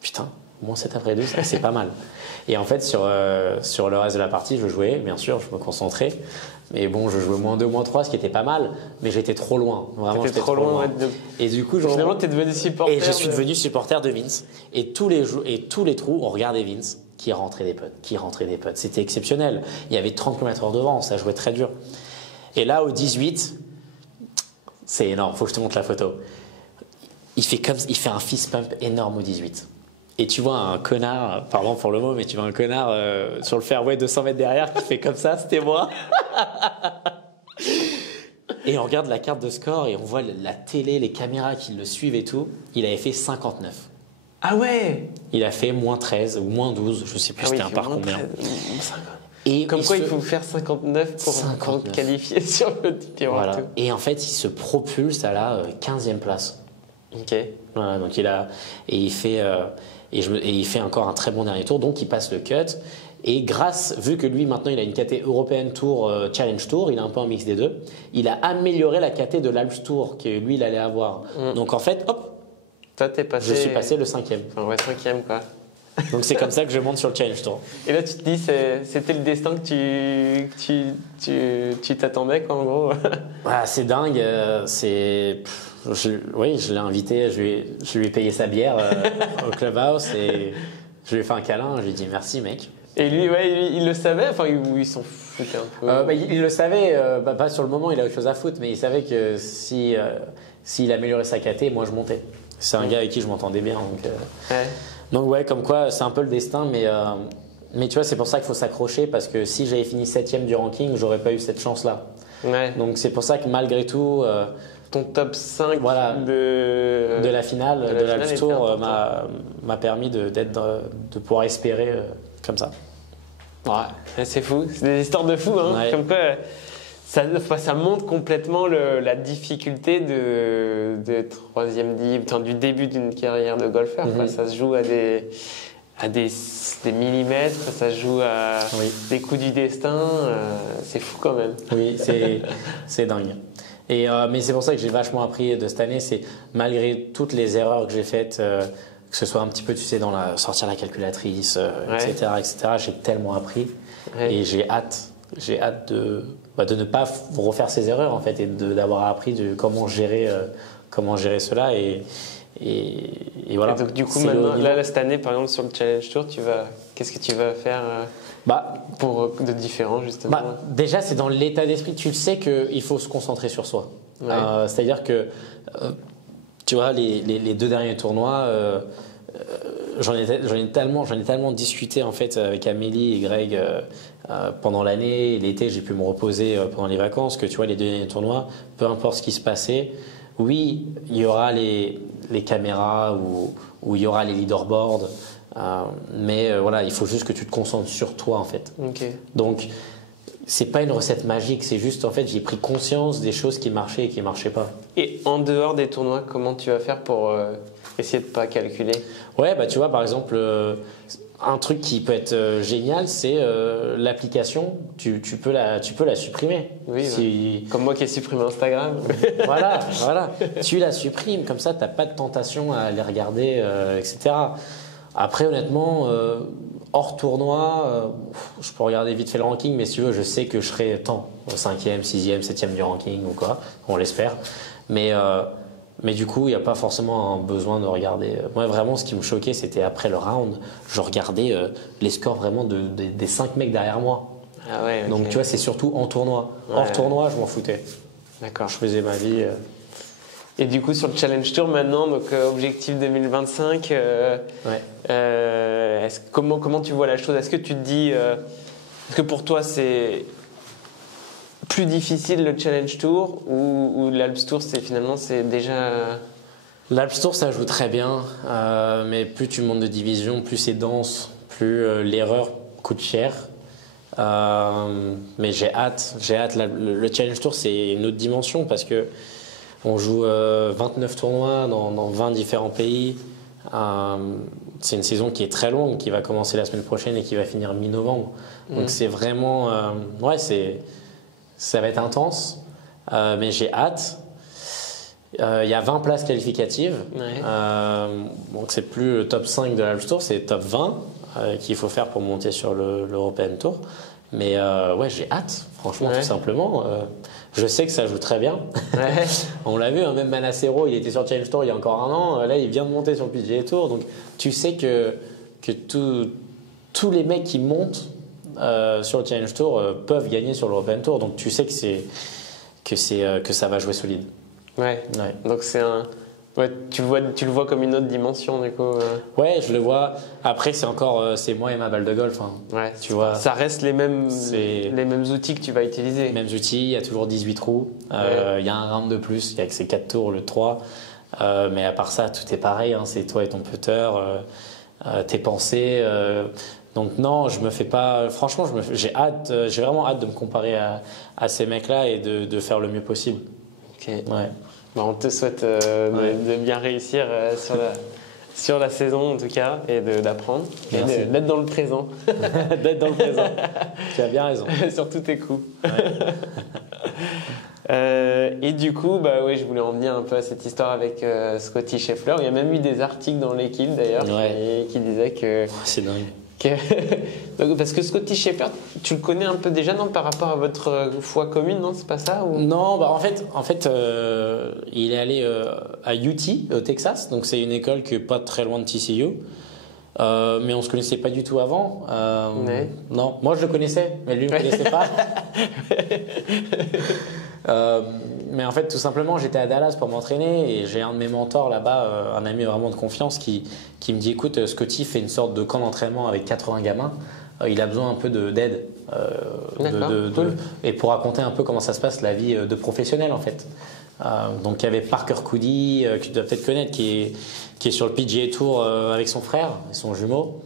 Putain, -7 après 12, c'est pas mal. Et en fait, sur le reste de la partie, je jouais, bien sûr, je me concentrais. Mais bon, je jouais -2, -3, ce qui était pas mal, mais j'étais trop loin. Vraiment, j'étais trop loin. Et du coup, finalement, tu es devenu supporter. Et je suis devenu supporter de Vince. Et tous les trous, on regardait Vince qui rentrait des putts, C'était exceptionnel. Il y avait 30 km/h devant, ça jouait très dur. Et là, au 18, c'est énorme, faut que je te montre la photo. Il fait un fist pump énorme au 18. Et tu vois un connard, pardon pour le mot, mais tu vois un connard sur le fairway 200 mètres derrière qui fait comme ça, c'était moi. Et on regarde la carte de score et on voit la télé, les caméras qui le suivent et tout. Il avait fait 59. Ah ouais. Il a fait -13 ou -12, je sais plus c'était un par combien. Et comme quoi il faut faire 59 pour qualifier sur le tir. Voilà. Et en fait, il se propulse à la 15e place. Ok. Voilà, donc il fait encore un très bon dernier tour, donc il passe le cut. Et vu que lui maintenant il a une KT European Tour, Challenge Tour, il a un peu un mix des deux, il a amélioré la KT de l'Alps Tour que lui il allait avoir. Donc en fait, hop, toi t'es passé. Je suis passé le 5e. Ouais, 5e quoi. Donc c'est comme ça que je monte sur le Challenge Tour. Et là tu te dis c'était le destin que tu t'attendais quoi en gros. Ah, c'est dingue, oui, je l'ai invité, je lui ai payé sa bière au clubhouse et je lui ai fait un câlin, je lui ai dit merci mec. Et lui, il le savait, enfin il s'en foutait un peu. Il le savait, pas sur le moment, il a autre chose à foutre, mais il savait que s'il améliorait sa KT, moi je montais. C'est un gars avec qui je m'entendais bien. Donc ouais, comme quoi c'est un peu le destin, mais tu vois, c'est pour ça qu'il faut s'accrocher parce que si j'avais fini 7e du ranking, j'aurais pas eu cette chance-là. Ouais. Donc c'est pour ça que malgré tout. Ton top 5 de la finale de l'Alps Tour m'a permis de pouvoir espérer comme ça. Ouais, c'est fou, c'est des histoires de fou. Hein. Ouais. Comme quoi, ça montre complètement la difficulté de 3e du début d'une carrière de golfeur. Ça se joue à des millimètres, ça se joue à des coups du destin. C'est fou quand même. Oui, c'est dingue. Mais c'est pour ça que j'ai vachement appris de cette année, c'est malgré toutes les erreurs que j'ai faites, que ce soit un petit peu, tu sais, sortir la calculatrice, etc., j'ai tellement appris et j'ai hâte de ne pas refaire ces erreurs en fait et d'avoir appris comment gérer cela et voilà. Et donc du coup maintenant, là cette année par exemple sur le Challenge Tour, qu'est-ce que tu vas faire de différent justement? Déjà c'est dans l'état d'esprit, tu le sais qu'il faut se concentrer sur soi. C'est-à-dire que tu vois les 2 derniers tournois, j'en ai tellement discuté en fait avec Amélie et Greg pendant l'année. L'été j'ai pu me reposer pendant les vacances, que tu vois les 2 derniers tournois, peu importe ce qui se passait, oui il y aura les caméras ou il y aura les leaderboards, mais voilà, il faut juste que tu te concentres sur toi en fait. Donc c'est pas une recette magique, c'est juste en fait j'ai pris conscience des choses qui marchaient et qui marchaient pas. Et en dehors des tournois, comment tu vas faire pour essayer de pas calculer? Ouais, tu vois par exemple un truc qui peut être génial, c'est l'application. Tu peux la supprimer. Oui, comme moi qui ai supprimé Instagram. Voilà. Tu la supprimes, comme ça, tu n'as pas de tentation à les regarder, etc. Après, honnêtement, hors tournoi, je peux regarder vite fait le ranking, mais si tu veux, je sais que je serai au 5e, 6e, 7e du ranking ou quoi. On l'espère. Mais du coup, il n'y a pas forcément un besoin de regarder. Moi, vraiment, ce qui me choquait, c'était après le round, je regardais les scores vraiment des 5 mecs derrière moi. Ah ouais, Donc, tu vois, c'est surtout en tournoi. Hors tournoi, je m'en foutais. D'accord. Je faisais ma vie. Et du coup, sur le Challenge Tour maintenant, donc objectif 2025, comment tu vois la chose? Est-ce que tu te dis. Est-ce que pour toi, c'est plus difficile le Challenge Tour ou l'Alps Tour, c'est déjà. L'Alps Tour, ça joue très bien, mais plus tu montes de division, plus c'est dense, plus l'erreur coûte cher. Mais j'ai hâte. Le Challenge Tour, c'est une autre dimension parce que on joue 29 tournois dans 20 différents pays. C'est une saison qui est très longue, qui va commencer la semaine prochaine et qui va finir mi-novembre. Donc c'est vraiment, ça va être intense, mais j'ai hâte. Il y a 20 places qualificatives, donc c'est plus le top 5 de l'Alps Tour, c'est le top 20 qu'il faut faire pour monter sur l'European Tour. Mais j'ai hâte, franchement, tout simplement. Je sais que ça joue très bien. On l'a vu, hein, même Manacero, il était sur Challenge Tour il y a encore un an. Là, il vient de monter sur le PGA Tour. Donc, tu sais que tous les mecs qui montent sur le Challenge Tour peuvent gagner sur l'European Tour. Donc, tu sais que ça va jouer solide. Ouais. Donc, tu le vois comme une autre dimension, du coup. Ouais, je le vois. Après, c'est moi et ma balle de golf. Hein. Ouais, tu vois. Ça reste les mêmes outils que tu vas utiliser. Les mêmes outils, il y a toujours 18 trous. Il y a un round de plus, il y a que ces 4 tours, le 3. Mais à part ça, tout est pareil. Hein. C'est toi et ton putter, tes pensées. Donc non, je me fais pas. Franchement, j'ai vraiment hâte de me comparer à ces mecs-là et de faire le mieux possible. Ok. Ouais. Bon, on te souhaite de bien réussir sur la saison en tout cas et d'apprendre et d'être dans le présent. D'être dans le présent. Tu as bien raison. Sur tous tes coups. Et du coup, je voulais en venir un peu à cette histoire avec Scotty Scheffler. Il y a même eu des articles dans l'équipe d'ailleurs qui disaient que. C'est dingue. Donc, parce que Scotty Scheffler, tu le connais un peu déjà, non, par rapport à votre foi commune, non, c'est pas ça ou... Non, en fait, il est allé à UT au Texas, donc c'est une école qui est pas très loin de TCU, mais on se connaissait pas du tout avant. Non, moi je le connaissais, mais lui ne me connaissait pas. Mais en fait, tout simplement, j'étais à Dallas pour m'entraîner et j'ai un de mes mentors là-bas, un ami vraiment de confiance, qui me dit écoute, Scotty fait une sorte de camp d'entraînement avec 80 gamins. Il a besoin un peu d'aide et pour raconter un peu comment ça se passe la vie de professionnel en fait. Donc il y avait Parker Coody, que tu dois peut-être connaître, qui est sur le PGA Tour avec son frère et son jumeau.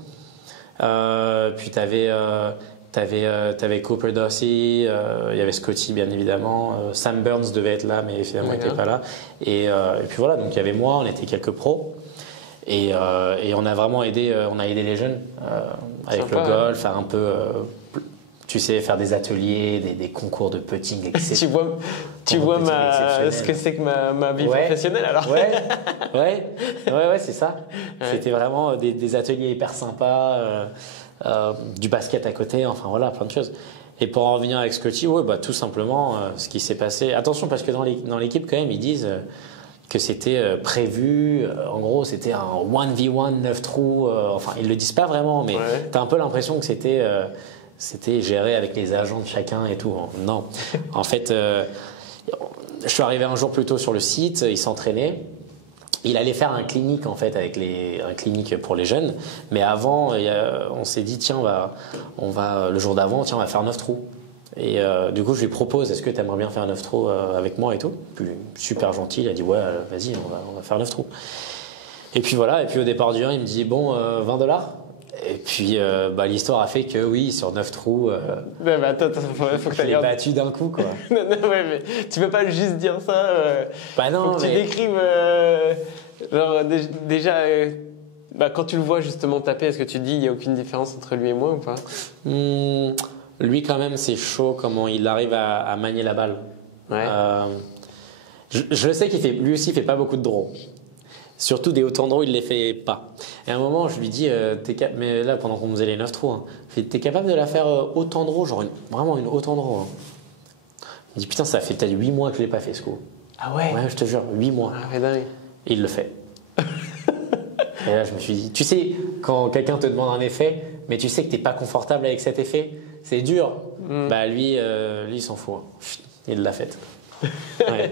Puis T'avais Cooper Dorsey, il y avait Scotty bien évidemment, Sam Burns devait être là mais finalement il n'était pas là. Et puis voilà, donc il y avait moi, on était quelques pros et on a vraiment aidé les jeunes avec sympa, le golf, faire un peu, tu sais, faire des ateliers, des concours de putting, etc. tu vois ce que c'est que ma vie professionnelle alors. Ouais, c'est ça. Ouais. C'était vraiment des ateliers hyper sympas. Du basket à côté, enfin voilà, plein de choses. Et pour en revenir avec Scotty, tout simplement, ce qui s'est passé. Attention, parce que dans l'équipe, quand même, ils disent que c'était prévu. En gros, c'était un 1v1, 9 trous. Enfin, ils le disent pas vraiment, mais t'as un peu l'impression que c'était géré avec les agents de chacun et tout. Non. En fait, je suis arrivé un jour plus tôt sur le site, ils s'entraînaient. Il allait faire un clinique en fait un clinique pour les jeunes, mais avant on s'est dit tiens on va le jour d'avant on va faire 9 trous et du coup je lui propose est-ce que tu aimerais bien faire 9 trous avec moi et tout, puis super gentil, il a dit ouais vas-y on va faire 9 trous et puis voilà, et puis au départ du 1 il me dit bon $20 et puis l'histoire a fait que oui sur 9 trous attends, faut que tu l'ai battu d'un coup quoi. non, mais tu peux pas juste dire ça non, faut que tu décrives déjà quand tu le vois justement taper, est-ce que tu te dis il n'y a aucune différence entre lui et moi ou pas? Lui quand même c'est chaud comment il arrive à manier la balle. Je sais lui aussi il fait pas beaucoup de draws. Surtout des hauts draws, il les fait pas. Et à un moment, je lui dis, mais là, pendant qu'on faisait les 9 trous, hein, je lui dis, t'es capable de la faire haut draw, genre vraiment une haut draw. Hein. Il me dit, putain, ça fait peut-être 8 mois que je l'ai pas fait ce coup. Ah ouais? Ouais, je te jure, 8 mois. Ah, dingue. Et il le fait. Et là, je me suis dit, tu sais, quand quelqu'un te demande un effet, mais tu sais que t'es pas confortable avec cet effet, c'est dur. Lui, il s'en fout. Hein. Il l'a fait. Ouais.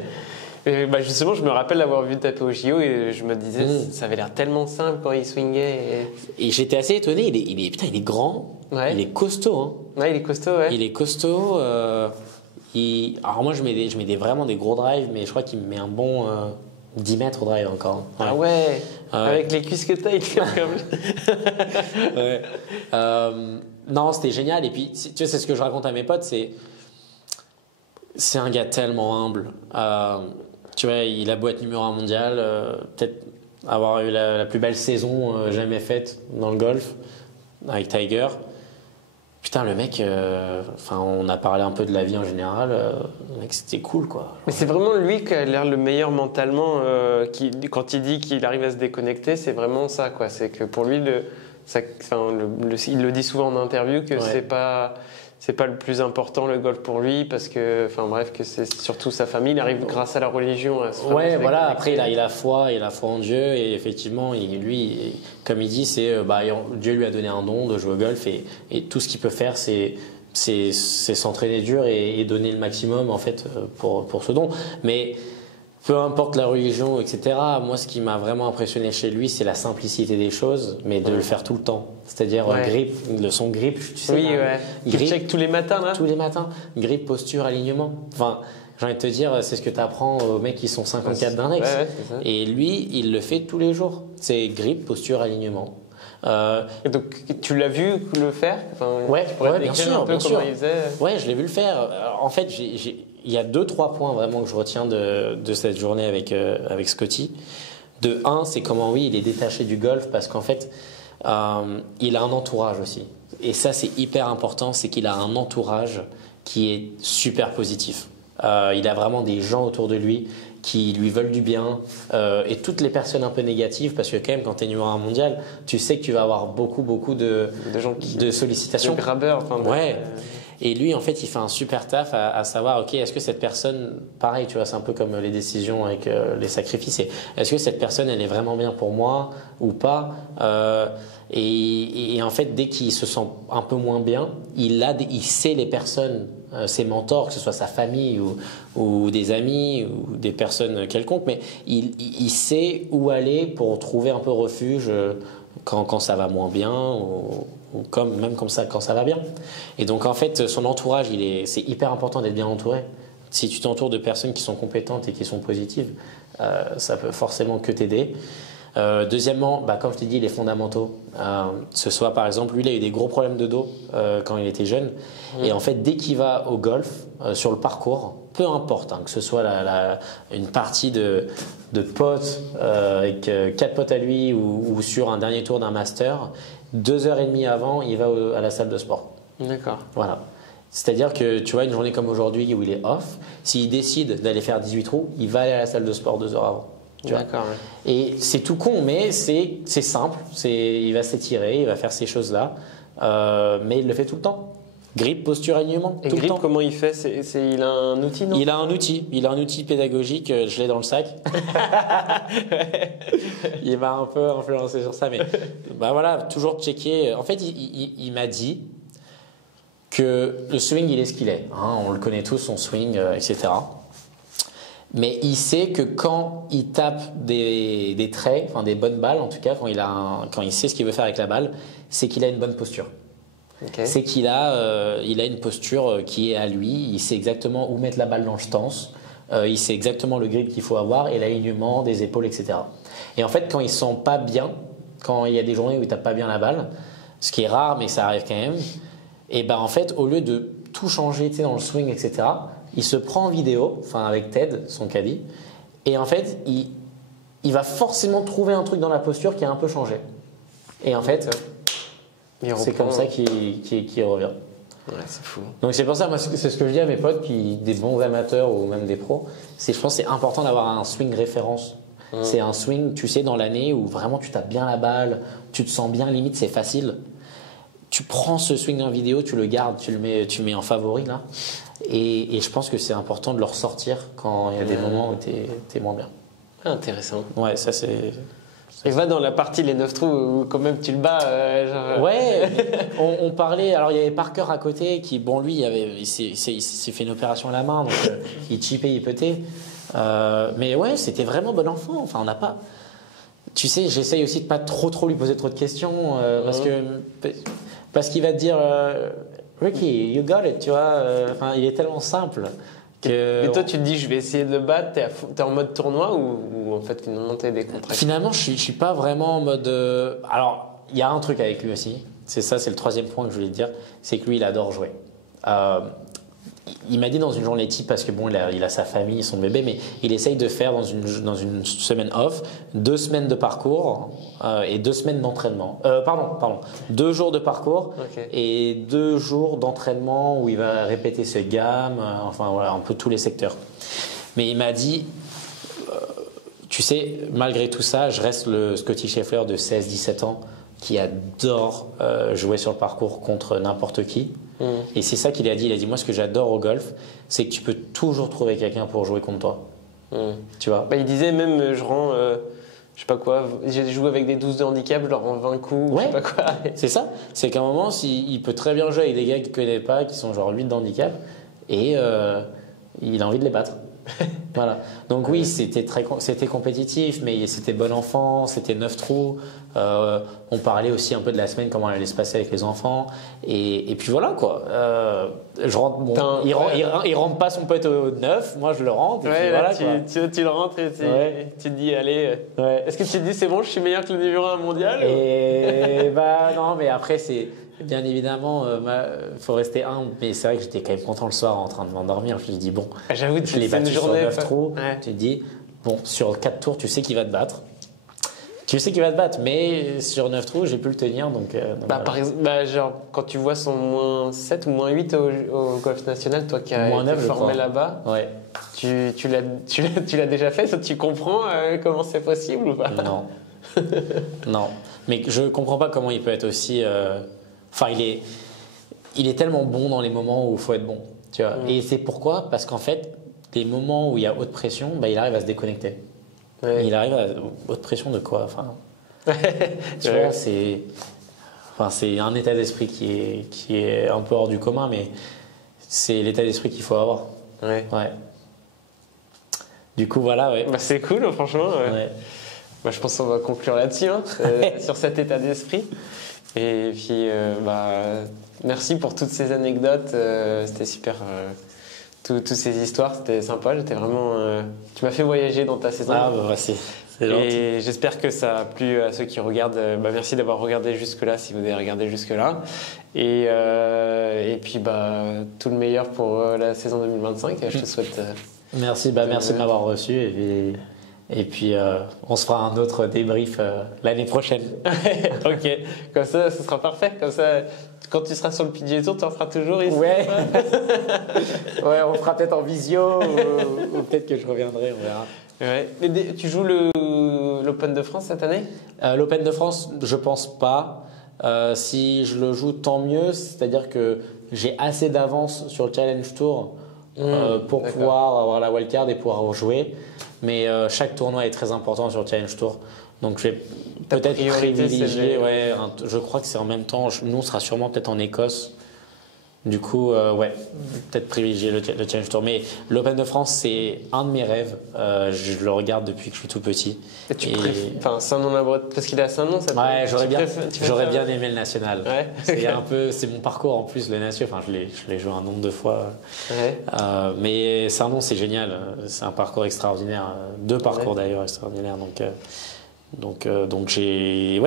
Et justement, je me rappelle l'avoir vu taper au JO et je me disais, ça avait l'air tellement simple quand il swingait. Et j'étais assez étonné. Il est grand. Ouais. Il est costaud. Hein. Ouais, il est costaud. Ouais. Il est costaud. Alors moi, je mets vraiment des gros drives, mais je crois qu'il me met un bon 10 mètres au drive encore. Ouais. Ah ouais. Avec les cuisses que t'as, il tire comme. Ouais. non, c'était génial. Et puis, tu sais, c'est ce que je raconte à mes potes, c'est un gars tellement humble. Tu vois, il a beau être numéro 1 mondial, peut-être avoir eu la plus belle saison jamais faite dans le golf avec Tiger. Putain, le mec, on a parlé un peu de la vie en général, le mec, c'était cool, quoi. Mais c'est vraiment lui qui a l'air le meilleur mentalement, quand il dit qu'il arrive à se déconnecter, c'est vraiment ça, quoi. C'est que pour lui, il le dit souvent en interview que c'est pas le plus important le golf pour lui parce que, que c'est surtout sa famille. Il arrive grâce à la religion à se ouais, voilà. Après, il a la foi en Dieu et effectivement, lui, comme il dit, Dieu lui a donné un don de jouer au golf et tout ce qu'il peut faire, c'est s'entraîner dur et donner le maximum en fait pour ce don. Mais peu importe la religion, etc. Moi, ce qui m'a vraiment impressionné chez lui, c'est la simplicité des choses, mais de le faire tout le temps. C'est-à-dire son grip, tu sais. Oui, ouais. Il check tous les matins, là. Tous les matins. Grip, posture, alignement. Enfin, j'ai envie de te dire, c'est ce que tu apprends aux mecs qui sont 54 d'index. Ouais, et lui, il le fait tous les jours. C'est grip, posture, alignement. Et donc, tu l'as vu le faire? Ouais, bien sûr. Il faisait. Ouais, je l'ai vu le faire. En fait, il y a 2-3 points vraiment que je retiens de cette journée avec Scotty. De un, c'est comment il est détaché du golf parce qu'en fait, il a un entourage aussi. Et ça, c'est hyper important, c'est qu'il a un entourage qui est super positif. Il a vraiment des gens autour de lui qui lui veulent du bien et toutes les personnes un peu négatives parce que quand même quand tu es numéro 1 mondial tu sais que tu vas avoir beaucoup de gens de sollicitations de grabbeurs et lui en fait il fait un super taf à savoir ok est-ce que cette personne pareil tu vois c'est un peu comme les décisions avec les sacrifices est-ce que cette personne elle est vraiment bien pour moi ou pas et en fait dès qu'il se sent un peu moins bien il sait les personnes ses mentors, que ce soit sa famille ou des amis ou des personnes quelconques, mais il sait où aller pour trouver un peu refuge quand ça va moins bien ou même comme ça quand ça va bien. Et donc en fait son entourage, c'est hyper important d'être bien entouré. Si tu t'entoures de personnes qui sont compétentes et qui sont positives, ça peut forcément que t'aider. Deuxièmement, comme je t'ai dit, les fondamentaux. Ce soit par exemple, lui, il a eu des gros problèmes de dos quand il était jeune. Et en fait, dès qu'il va au golf, sur le parcours, peu importe, que ce soit une partie de potes avec 4 potes à lui ou sur un dernier tour d'un master, 2h30 avant, il va à la salle de sport. D'accord. Voilà. C'est-à-dire que tu vois, une journée comme aujourd'hui où il est off, s'il décide d'aller faire 18 trous, il va aller à la salle de sport 2 heures avant. D'accord. Ouais. Et c'est tout con, mais c'est simple. Il va s'étirer, il va faire ces choses-là, mais il le fait tout le temps. Grip, posture, alignement. Et tout grip, le temps. comment il fait il a un outil, non? Il a un outil pédagogique. Je l'ai dans le sac. Il m'a un peu influencé sur ça, mais voilà, toujours checker. En fait, il m'a dit que le swing, il est ce qu'il est. On le connaît tous, son swing, etc. Mais il sait que quand il tape des traits, enfin des bonnes balles en tout cas, quand il sait ce qu'il veut faire avec la balle, c'est qu'il a une bonne posture. Okay. C'est qu'il a une posture qui est à lui, il sait exactement où mettre la balle dans le stance, il sait exactement le grip qu'il faut avoir et l'alignement des épaules, etc. Et en fait, quand il se sent pas bien, quand il y a des journées où il tape pas bien la balle, ce qui est rare mais ça arrive quand même, et en fait, au lieu de tout changer dans le swing, etc., il se prend en vidéo, avec Ted, son caddie, et en fait, il va forcément trouver un truc dans la posture qui a un peu changé. Et en fait, c'est comme ça qu'il revient. Ouais, c'est fou. Donc c'est pour ça, moi, c'est ce que je dis à mes potes, des bons amateurs ou même des pros, je pense que c'est important d'avoir un swing référence. C'est un swing, tu sais, dans l'année où vraiment tu tapes bien la balle, tu te sens bien, limite c'est facile. Tu prends ce swing en vidéo, tu le gardes, tu mets en favori là. Et je pense que c'est important de le ressortir quand il y a des moments où t'es moins bien. Intéressant. Ouais, ça c'est... Et va dans la partie les 9 trous où quand même tu le bats. Ouais, on parlait. Alors il y avait Parker à côté qui, lui, il s'est fait une opération à la main, donc il chipait, il peutait. Mais ouais, c'était vraiment bon enfant. Enfin, on n'a pas. Tu sais, j'essaye aussi de pas trop lui poser trop de questions parce qu'il va te dire Ricky, you got it, tu vois. Il est tellement simple. Et toi, tu te dis, je vais essayer de le battre, t'es en mode tournoi ou en fait, finalement, t'es décontracté? Finalement, je suis pas vraiment en mode. Alors, il y a un truc avec lui aussi, C'est ça, c'est le troisième point que je voulais te dire, c'est que lui, il adore jouer. Euh, il m'a dit dans une journée type, parce que bon, il a sa famille, son bébé, mais il essaye de faire dans une semaine off 2 semaines de parcours et 2 semaines d'entraînement. Pardon, 2 jours de parcours et 2 jours d'entraînement où il va répéter ses gammes, enfin voilà, un peu tous les secteurs. Mais il m'a dit, tu sais, malgré tout ça, je reste le Scotty Scheffler de 16-17 ans qui adore jouer sur le parcours contre n'importe qui. Et c'est ça qu'il a dit. Il a dit, moi, ce que j'adore au golf, c'est que tu peux toujours trouver quelqu'un pour jouer contre toi. Tu vois. Il disait même, je rends, je sais pas quoi, j'ai joué avec des 12 de handicap, je leur rends 20 coups, je sais pas quoi. C'est ça. C'est qu'à un moment, il peut très bien jouer avec des gars qu'il ne connaît pas, qui sont genre 8 de handicap, et il a envie de les battre. Voilà. Donc oui, c'était compétitif, mais c'était bon enfant, c'était 9 trous. On parlait aussi un peu de la semaine, comment elle allait se passer avec les enfants. Et puis voilà quoi. Je rentre, il rentre pas son pote au 9, moi je le rentre. Et puis voilà, tu le rentres et tu te dis, allez, est-ce que tu te dis c'est bon, je suis meilleur que le numéro 1 mondial Et bah non, mais après c'est... Bien évidemment, faut rester humble, mais c'est vrai que j'étais quand même content le soir en train de m'endormir. Je me suis dit, bon, j'avoue, je l'ai battu sur 9 trous. Ouais. Tu te dis, bon, sur 4 tours, tu sais qu'il va te battre. Tu sais qu'il va te battre, mais sur 9 trous, j'ai pu le tenir. Donc voilà. Par exemple, genre, quand tu vois son moins 7 ou moins 8 au Golf National, toi qui as été formé là-bas, tu l'as déjà fait, tu comprends comment c'est possible ou pas? Non. Non. Mais je comprends pas comment il peut être aussi... Enfin, il est tellement bon dans les moments où il faut être bon. Tu vois. Et c'est pourquoi? Parce qu'en fait, les moments où il y a haute pression, il arrive à se déconnecter. Il arrive à haute pression de quoi? Enfin, tu vois, c'est un état d'esprit qui est un peu hors du commun, mais c'est l'état d'esprit qu'il faut avoir. Ouais. Du coup, voilà. C'est cool, franchement. Je pense qu'on va conclure là-dessus, sur cet état d'esprit. Et puis, merci pour toutes ces anecdotes. C'était super. Toutes ces histoires, c'était sympa. J'étais vraiment. Tu m'as fait voyager dans ta saison. C'est gentil. Et j'espère que ça a plu à ceux qui regardent. Merci d'avoir regardé jusque-là, si vous avez regardé jusque-là. Et puis, tout le meilleur pour la saison 2025. Je te souhaite. Merci, merci de m'avoir reçu. Et puis, on se fera un autre débrief l'année prochaine. Ok, comme ça, ce sera parfait. Comme ça, quand tu seras sur le PGA Tour, tu en feras toujours ici. Ouais, on fera peut-être en visio ou peut-être que je reviendrai, on verra. Ouais. Mais tu joues l'Open de France cette année? L'Open de France, je pense pas. Si je le joue, tant mieux. C'est-à-dire que j'ai assez d'avance sur le Challenge Tour pour pouvoir avoir la wildcard et pouvoir jouer. Mais chaque tournoi est très important sur le Challenge Tour. Donc je vais peut-être privilégier. Je crois que c'est en même temps. Nous, on sera sûrement peut-être en Écosse. Du coup, peut-être privilégier le Challenge Tour. Mais l'Open de France, c'est un de mes rêves. Je le regarde depuis que je suis tout petit. Parce qu'il est à Saint-Nom, ça. Ouais, j'aurais bien aimé le national. Ouais. C'est mon parcours en plus, le national. Enfin, je l'ai joué un nombre de fois. Mais Saint-Nom, c'est génial. C'est un parcours extraordinaire. 2 parcours d'ailleurs extraordinaires. Donc j'ai.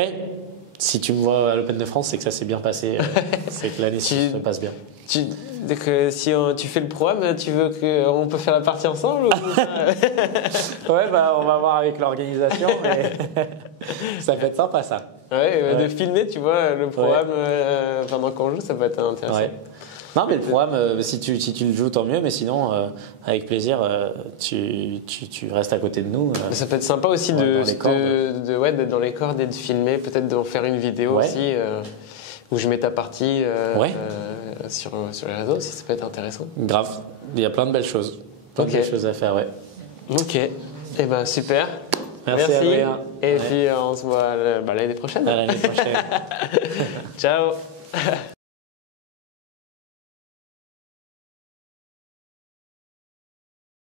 Si tu me vois à l'Open de France, c'est que ça s'est bien passé. C'est que l'année se passe bien. Donc, si tu fais le programme, tu veux qu'on peut faire la partie ensemble ou... Ouais, on va voir avec l'organisation, mais ça peut être sympa ça. De filmer, tu vois, le programme pendant qu'on joue, ça peut être intéressant. Non, mais le programme, si tu le joues, tant mieux, mais sinon, avec plaisir, tu restes à côté de nous. Mais ça peut être sympa aussi d'être dans les cordes et de filmer, peut-être d'en faire une vidéo aussi, où je mets ta partie sur les réseaux, si ça peut être intéressant. Grave, il y a plein de belles choses. Plein de belles choses à faire, Ok, super. Merci. Adrien. Et puis on se voit l'année prochaine. À l'année prochaine. Ciao.